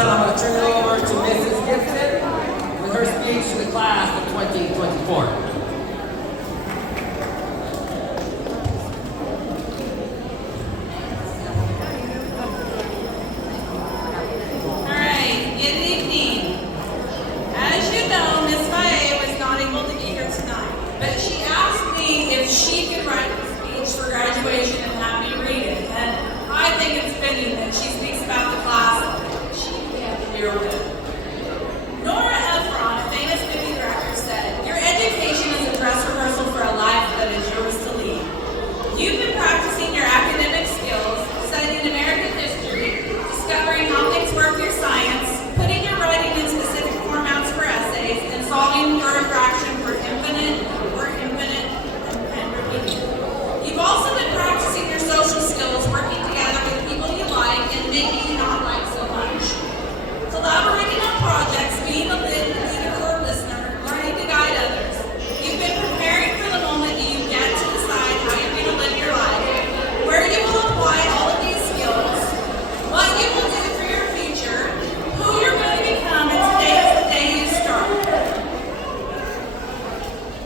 time, I'm going to turn it over to Mrs. Gibson with her speech to the class of 2024. Alright, good evening. As you know, Miss Valle was not able to be here tonight, but she asked me if she could write a speech for graduation and have me read it. And I think it's fitting that she speaks about the class she began the year with. Nora Ephron, a famous movie director, said, "Your education is a dress rehearsal for a life that is yours to lead." You've been practicing your academic skills, studying American history, discovering how things work through science, putting your writing in specific formats for essays, and solving word fraction for infinite, and repeating. You've also been practicing your social skills, working together with people you like and maybe not like so much. Collaborating on projects, being a leader or listener, learning to guide others. You've been preparing for the moment that you get to decide how you're going to live your life, where you will apply all of these skills, what you will do for your future, who you're going to become, and today is the day you start.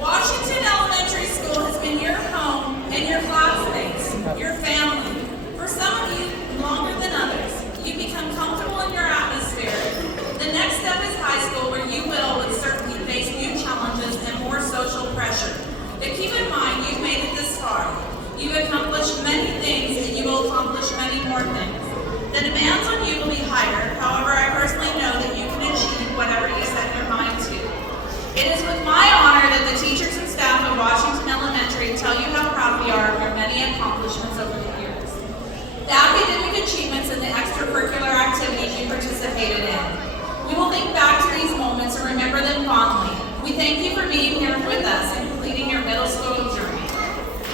Washington Elementary School has been your home and your classmates, your family. For some of you, longer than others. You become comfortable in your atmosphere. The next step is high school, where you will, with certainty, face new challenges and more social pressure. But keep in mind, you've made it this far. You've accomplished many things, and you will accomplish many more things. The demands on you will be higher. However, I personally know that you can achieve whatever you set your mind to. It is with my honor that the teachers and staff of Washington Elementary tell you how proud we are of your many accomplishments over the years. The academic achievements and the extracurricular activities you participated in. We will think back to these moments and remember them fondly. We thank you for being here with us and completing your middle school journey.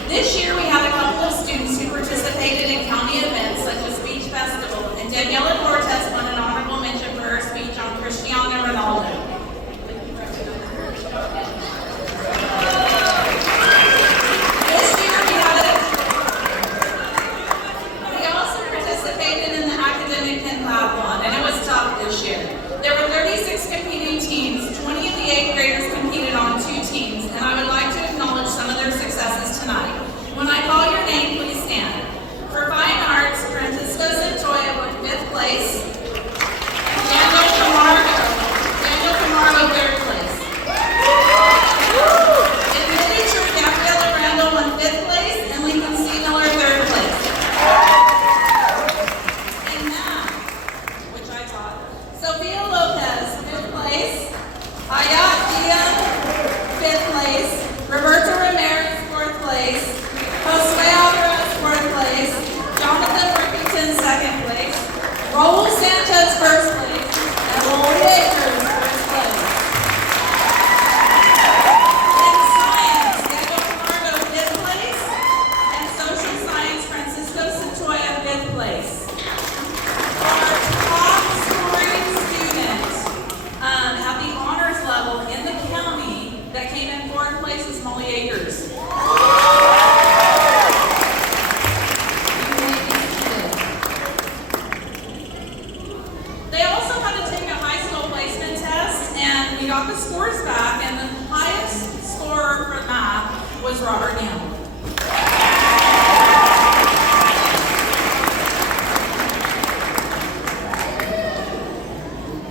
This year we had a couple of students who participated in county events such as Speech Festival, and Daniela Cortez won an honorable mention for her speech on Cristiano Ronaldo. This year we also participated in the academic pentathlon, and it was tough this year. There were 36 competing teams. 20 of the 8th graders competed on 2 teams, and I would like to acknowledge some of their successes tonight. When I call your name, please stand. For Fine Arts, Francisco Santoya won 5th place. Daniel Camargo 3rd place. In literature, Gabriela Randall won 5th place, and Lincoln C. Miller 3rd place. In math, which I taught, Sophia Lopez 5th place. Ayat Diaz 5th place. Roberto Ramirez 4th place. Josue Alvarez 4th place. Johnathan Workington 2nd place. Raul Sanchez 1st place. And Lori Akers 1st place. In science, Daniel Camargo 5th place. And social science, Francisco Santoya 5th place. Our top scoring student at the honors level in the county that came in 4th place is Molly Akers. They also had to take a high school placement test, and we got the scores back, and the highest scorer for math was Robert Neal.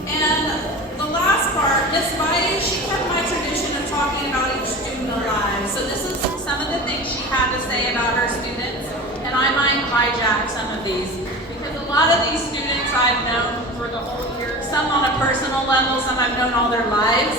And the last part, Miss Valle, she kept my tradition of talking about each student alive. So this is some of the things she had to say about her students, and I might hijack some of these, because a lot of these students I've known for the whole year, some on a personal level, some I've known all their lives.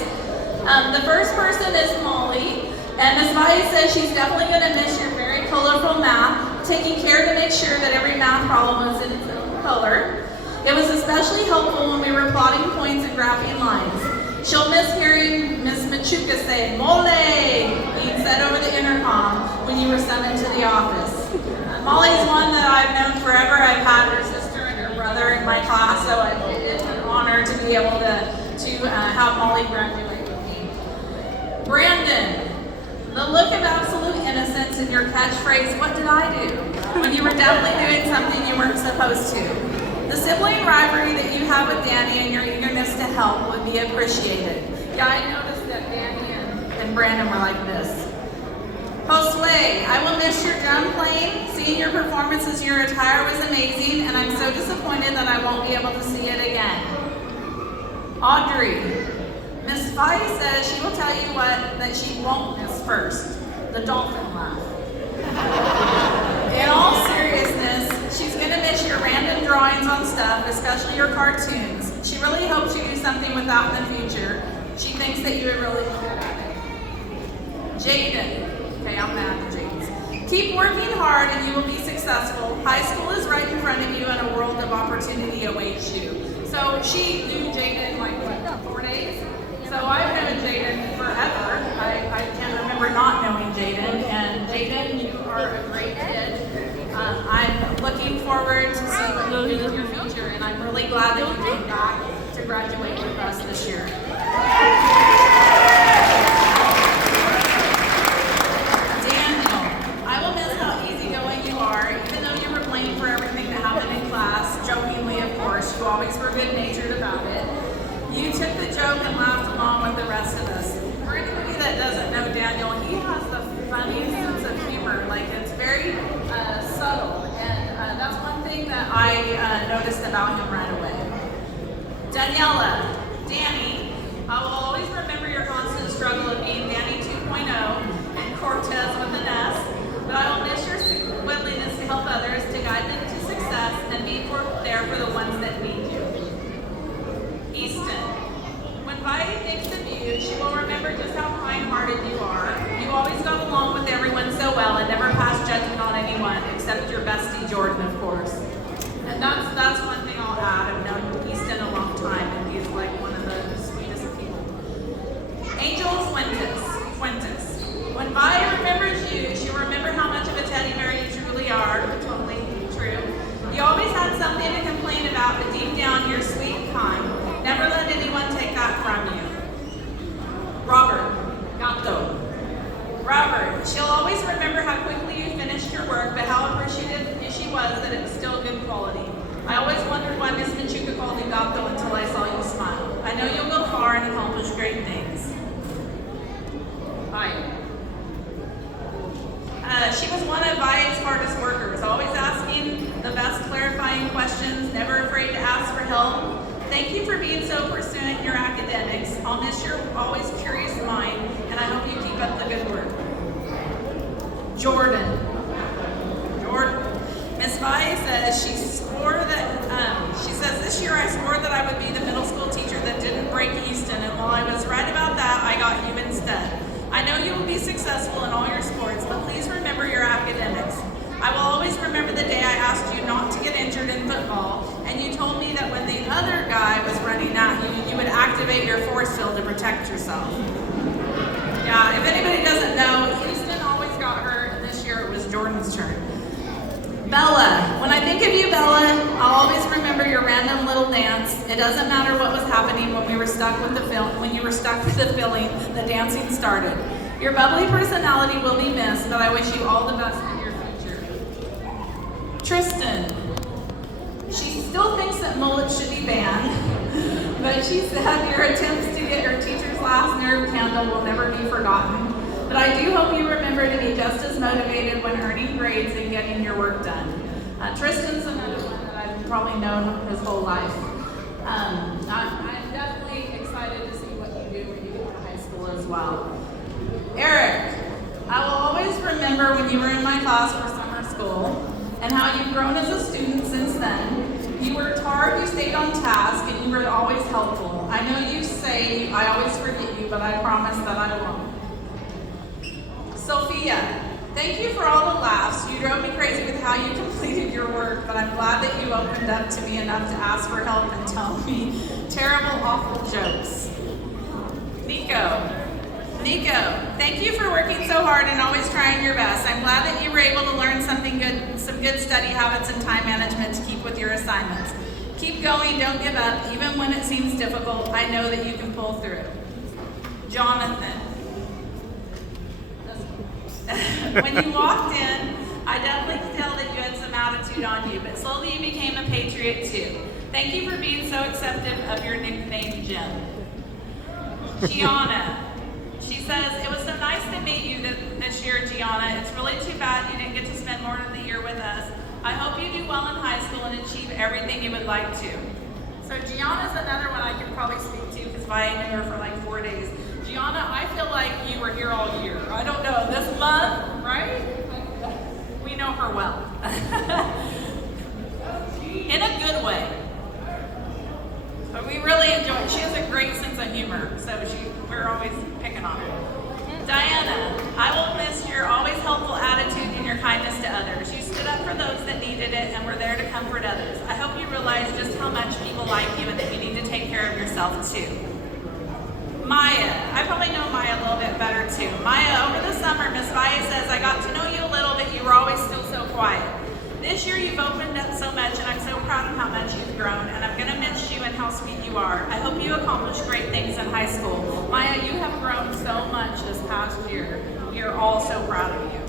The first person is Molly, and Ms. Valle says she's definitely going to miss your very colorful math, taking care to make sure that every math problem is in its own color. It was especially helpful when we were plotting points and graphing lines. She'll miss hearing Ms. Machuca say, "Mole," being said over the intercom when you were summoned to the office. Molly's one that I've known forever. I've had her sister and her brother in my class, so it's an honor to be able to have Molly graduate with me. Brandon, the look of absolute innocence in your catchphrase, "What did I do?" when you were definitely doing something you weren't supposed to. The sibling rivalry that you have with Danny and your eagerness to help would be appreciated. Yeah, I noticed that Danny and Brandon were like this. Josue, I will miss your drum playing. Seeing your performance this year attire was amazing, and I'm so disappointed that I won't be able to see it again. Audrey, Miss Fai says she will tell you what that she won't miss first, the dolphin laugh. In all seriousness, she's going to miss your random drawings on stuff, especially your cartoons. She really hopes you do something with that in the future. She thinks that you would really be good at it. Jaden, okay, I'm mad at Jaden. Keep working hard and you will be successful. High school is right in front of you and a world of opportunity awaits you. So she knew Jaden like, what, 4 days? So I've known Jaden forever. I can't remember not knowing Jaden. And Jaden, you are a great kid. I'm looking forward to seeing what you do in your future, and I'm really glad that you came back to graduate with us this year. Daniel, I will miss how easygoing you are, even though you were blamed for everything that happened in class. Jokingly, of course, you always were good-natured about it. You took the joke and laughed along with the rest of us. For anybody that doesn't know Daniel, he has the funny sense of humor. Like, it's very subtle, and that's one thing that I noticed about him right away. Daniela, Danny, I will always remember your constant struggle of being Danny 2.0 and Cortez with an S, but I will miss your willingness to help others, to guide them to success, and be there for the ones that need you. Easton, when Vi thinks of you, she will remember just how kind-hearted you are. You always got along with everyone so well and never passed judgment on anyone, except your bestie Jordan, of course. And that's one thing I'll add. I've known Easton a long time, and he's like one of the sweetest people. Angel Fuentes. When Vi remembers you, she'll remember how much of a teddy bear you truly are. Totally true. You always had something to complain about, but deep down you're sweet and kind. Never let anyone take that from you. Robert, Gato. Robert, she'll always remember how quickly you finished your work, but how appreciative she was that it was still good quality. I always wondered why Miss Machuca called you Gato until I saw you smile. I know you'll go far and accomplish great things. Bye. She was one of Vi's hardest workers, always asking the best clarifying questions, never afraid to ask for help. Thank you for being so pursuant in your academics. I'll miss your always curious mind, and I hope you keep up the good work. Jordan. Miss Vi says she says this year I swore that I would be the middle school teacher that didn't break Easton, and while I was right about that, I got you instead. I know you will be successful in all your sports, but please remember your academics. I will always remember the day I asked you not to get injured in football, and you told me that when the other guy was running at you, you would activate your force field to protect yourself. Yeah, if anybody doesn't know, Easton always got hurt, and this year it was Jordan's turn. Bella, when I think of you, Bella, I'll always remember your random little dance. It doesn't matter what was happening when we were stuck with the when you were stuck with the filling, the dancing started. Your bubbly personality will be missed, but I wish you all the best in your future. Tristan, she still thinks that mullets should be banned, but she said your attempts to get your teacher's last nerve candle will never be forgotten. But I do hope you remember to be just as motivated when earning grades and getting your work done. Tristan's another one that I've probably known his whole life. I'm definitely excited to see what you do when you get to high school as well. Eric, I will always remember when you were in my class for summer school and how you've grown as a student since then. You worked hard, you stayed on task, and you were always helpful. I know you say I always forget you, but I promise that I won't. Sophia, thank you for all the laughs. You drove me crazy with how you completed your work, but I'm glad that you opened up to me enough to ask for help and tell me terrible, awful jokes. Nico, thank you for working so hard and always trying your best. I'm glad that you were able to learn some good study habits and time management to keep with your assignments. Keep going, don't give up. Even when it seems difficult, I know that you can pull through. Johnathan. When you walked in, I definitely could tell that you had some attitude on you, but slowly you became a patriot too. Thank you for being so accepting of your nickname, Jim. Gianna. She says, it was so nice to meet you this year, Gianna. It's really too bad you didn't get to spend more of the year with us. I hope you do well in high school and achieve everything you would like to. So Gianna's another one I could probably speak to because I knew her for like 4 days. Gianna, I feel like you were here all year. I don't know, this month, right? We know her well. In a good way. But we really enjoy it. She has a great sense of humor, so we're always picking on her. Diana, I will miss your always helpful attitude and your kindness to others. You stood up for those that needed it and were there to comfort others. I hope you realize just how much people like you and that you need to take care of yourself too. Maya, I probably know Maya a little bit better too. Maya, over the summer, Miss Maya says, I got to know you a little, but you were always still so quiet. This year you've opened up so much and I'm so proud of how much you've grown and I'm gonna miss you and how sweet you are. I hope you accomplish great things in high school. Maya, you have grown so much this past year. We're all so proud of you.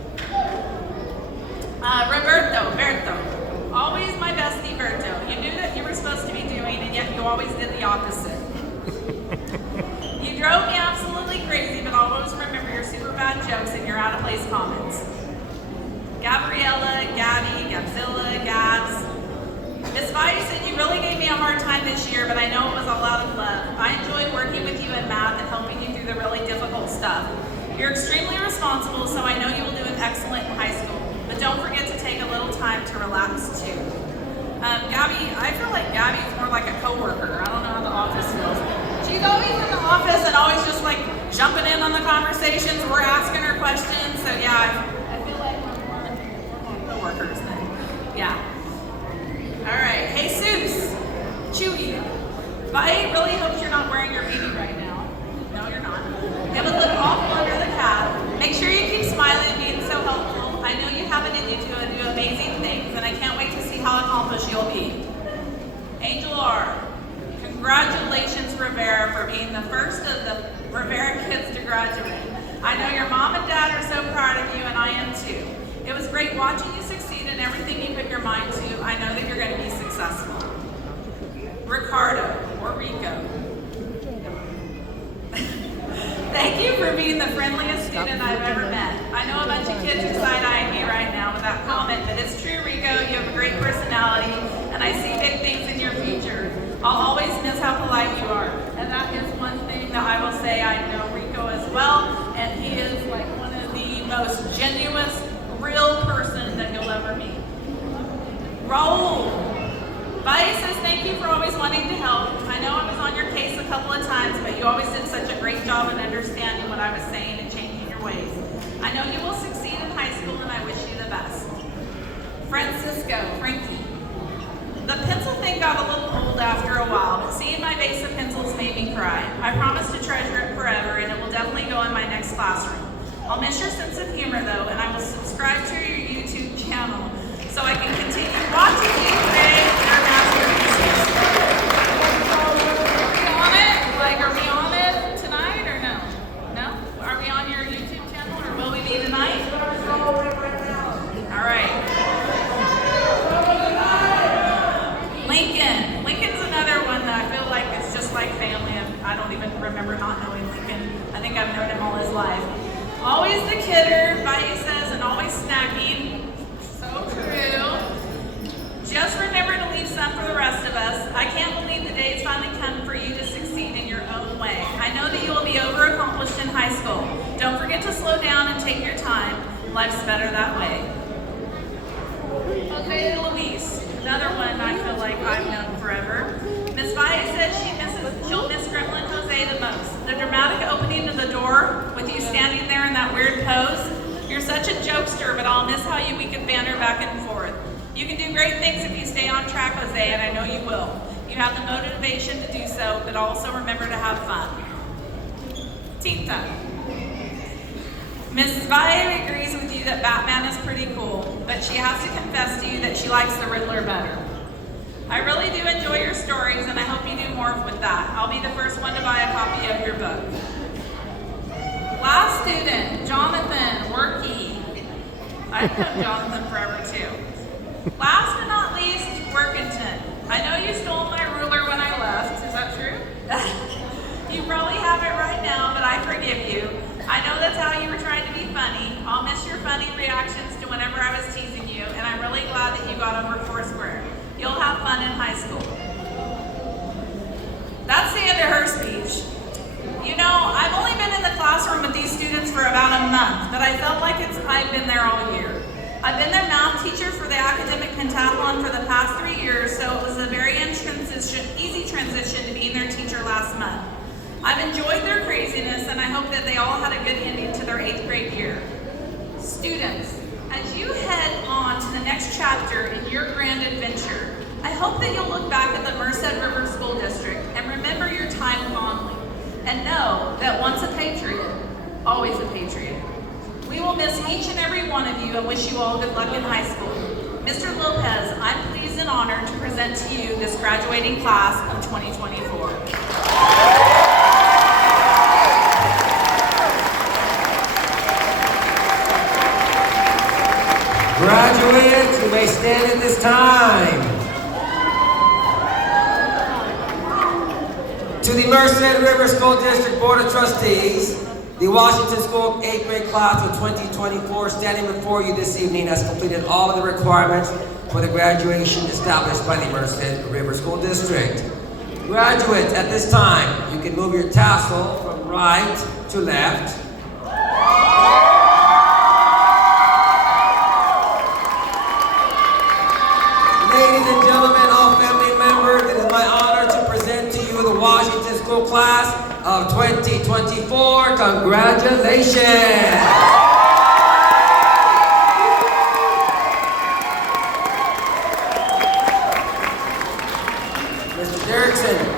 Berto, always my bestie Berto. You knew that you were supposed to be doing and yet you always did the opposite. You drove me absolutely crazy, but I'll always remember your super bad jokes and your out of place comments. Gabriella, Gabby, Gabzilla, Gabs. Miss Vi said you really gave me a hard time this year, but I know it was all out of love. I enjoyed working with you in math and helping you through the really difficult stuff. You're extremely responsible, so I know you will do an excellent in high school. But don't forget to take a little time to relax too. Gabby, I feel like Gabby's more like a coworker. I don't know how the office feels. She's always in the office and always just like jumping in on the conversations. We're asking her questions, so yeah, I feel like we're more co-workers then. Yeah. All right, Jesus, Chewy. I really hope you're not wearing your beanie right now. No, you're not. It would look awful under the cap. Make sure you keep smiling, being so helpful. I know you have it in you to do amazing things, and I can't wait to see how accomplished you'll be. Angel R. Congratulations, Rivera, for being the first of the Rivera kids to graduate. I know your mom and dad are so proud of you, and I am too. It was great watching you succeed in everything you put your mind to. I know that you're going to be successful. Ricardo, or Rico. Thank you for being the friendliest student I've ever met. I know a bunch of kids are side-eyeing me right now with that comment, but it's true, Rico. You have a great personality, and I see big things in your future. I'll always miss how polite you are, and that is one thing that I will say. I know Rico as well, and he is like one of the most genuine, real person that you'll ever meet. Raul. Valle says, thank you for always wanting to help. I know I was on your case a couple of times, but you always did such a great job in understanding what I was saying and changing your ways. I know you will succeed in high school, and I wish you the best. Francisco, Frankie. The pencil thing got a little old after a while, but seeing my vase of pencils made me cry. I promise to treasure it forever, and it will definitely go in my next classroom. I'll miss your sense of humor, though, and I will subscribe to your YouTube channel so I can continue watching you create your masterpieces. Are we on it? Like, are we on it tonight or no? No? Are we on your YouTube channel, or will we be tonight? All right. Lincoln. Lincoln's another one that I feel like is just like family. I don't even remember not knowing Lincoln. I think I've known him all his life. Always the kidder, Valle says, and always snacking. So true. Just remember to leave some for the rest of us. I can't believe the day's finally come for you to succeed in your own way. I know that you will be over-accomplished in high school. Don't forget to slow down and take your time. Life's better that way. Okay, Luis. Another one I feel like I've known forever. Miss Valle says she'll miss Gremlin Jose the most. The dramatic opening of the door with you standing there in that weird pose. You're such a jokester, but I'll miss how we can banter back and forth. You can do great things if you stay on track, Jose, and I know you will. You have the motivation to do so, but also remember to have fun. Tinta. Mrs. Valle agrees with you that Batman is pretty cool, but she has to confess to you that she likes the Riddler better. I really do enjoy your stories, and I hope you do more with that. I'll be the first one to buy a copy of your book. Last student, Johnathan, Worky. I've known Johnathan forever too. Last but not least, Workington. I know you stole my ruler when I left. Is that true? You probably have it right now, but I forgive you. I know that's how you were trying to be funny. I'll miss your funny reactions to whenever I was teasing you, and I'm really glad that you got over Foursquare. You'll have fun in high school. That's the end of her speech. You know, I've only been in the classroom with these students for about a month, but I felt like I've been there all year. I've been their math teacher for the academic pentathlon for the past 3 years, so it was a very easy transition to being their teacher last month. I've enjoyed their craziness, and I hope that they all had a good ending to their 8th grade year. Students, as you head on to the next chapter in your grand adventure, I hope that you'll look back at the Merced River School District and remember your time fondly. And know that once a patriot, always a patriot. We will miss each and every one of you and wish you all good luck in high school. Mr. Lopez, I'm pleased and honored to present to you this graduating class of 2024. Graduates, you may stand at this time. To the Merced River School District Board of Trustees, the Washington School 8th grade class of 2024 standing before you this evening has completed all of the requirements for the graduation established by the Merced River School District. Graduates, at this time, you can move your tassel from right to left. Ladies and gentlemen, all family members, it is my honor to present to you the Washington School Class of 2024. Congratulations! Mr. Derrickson.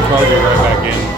so proud to be right back in.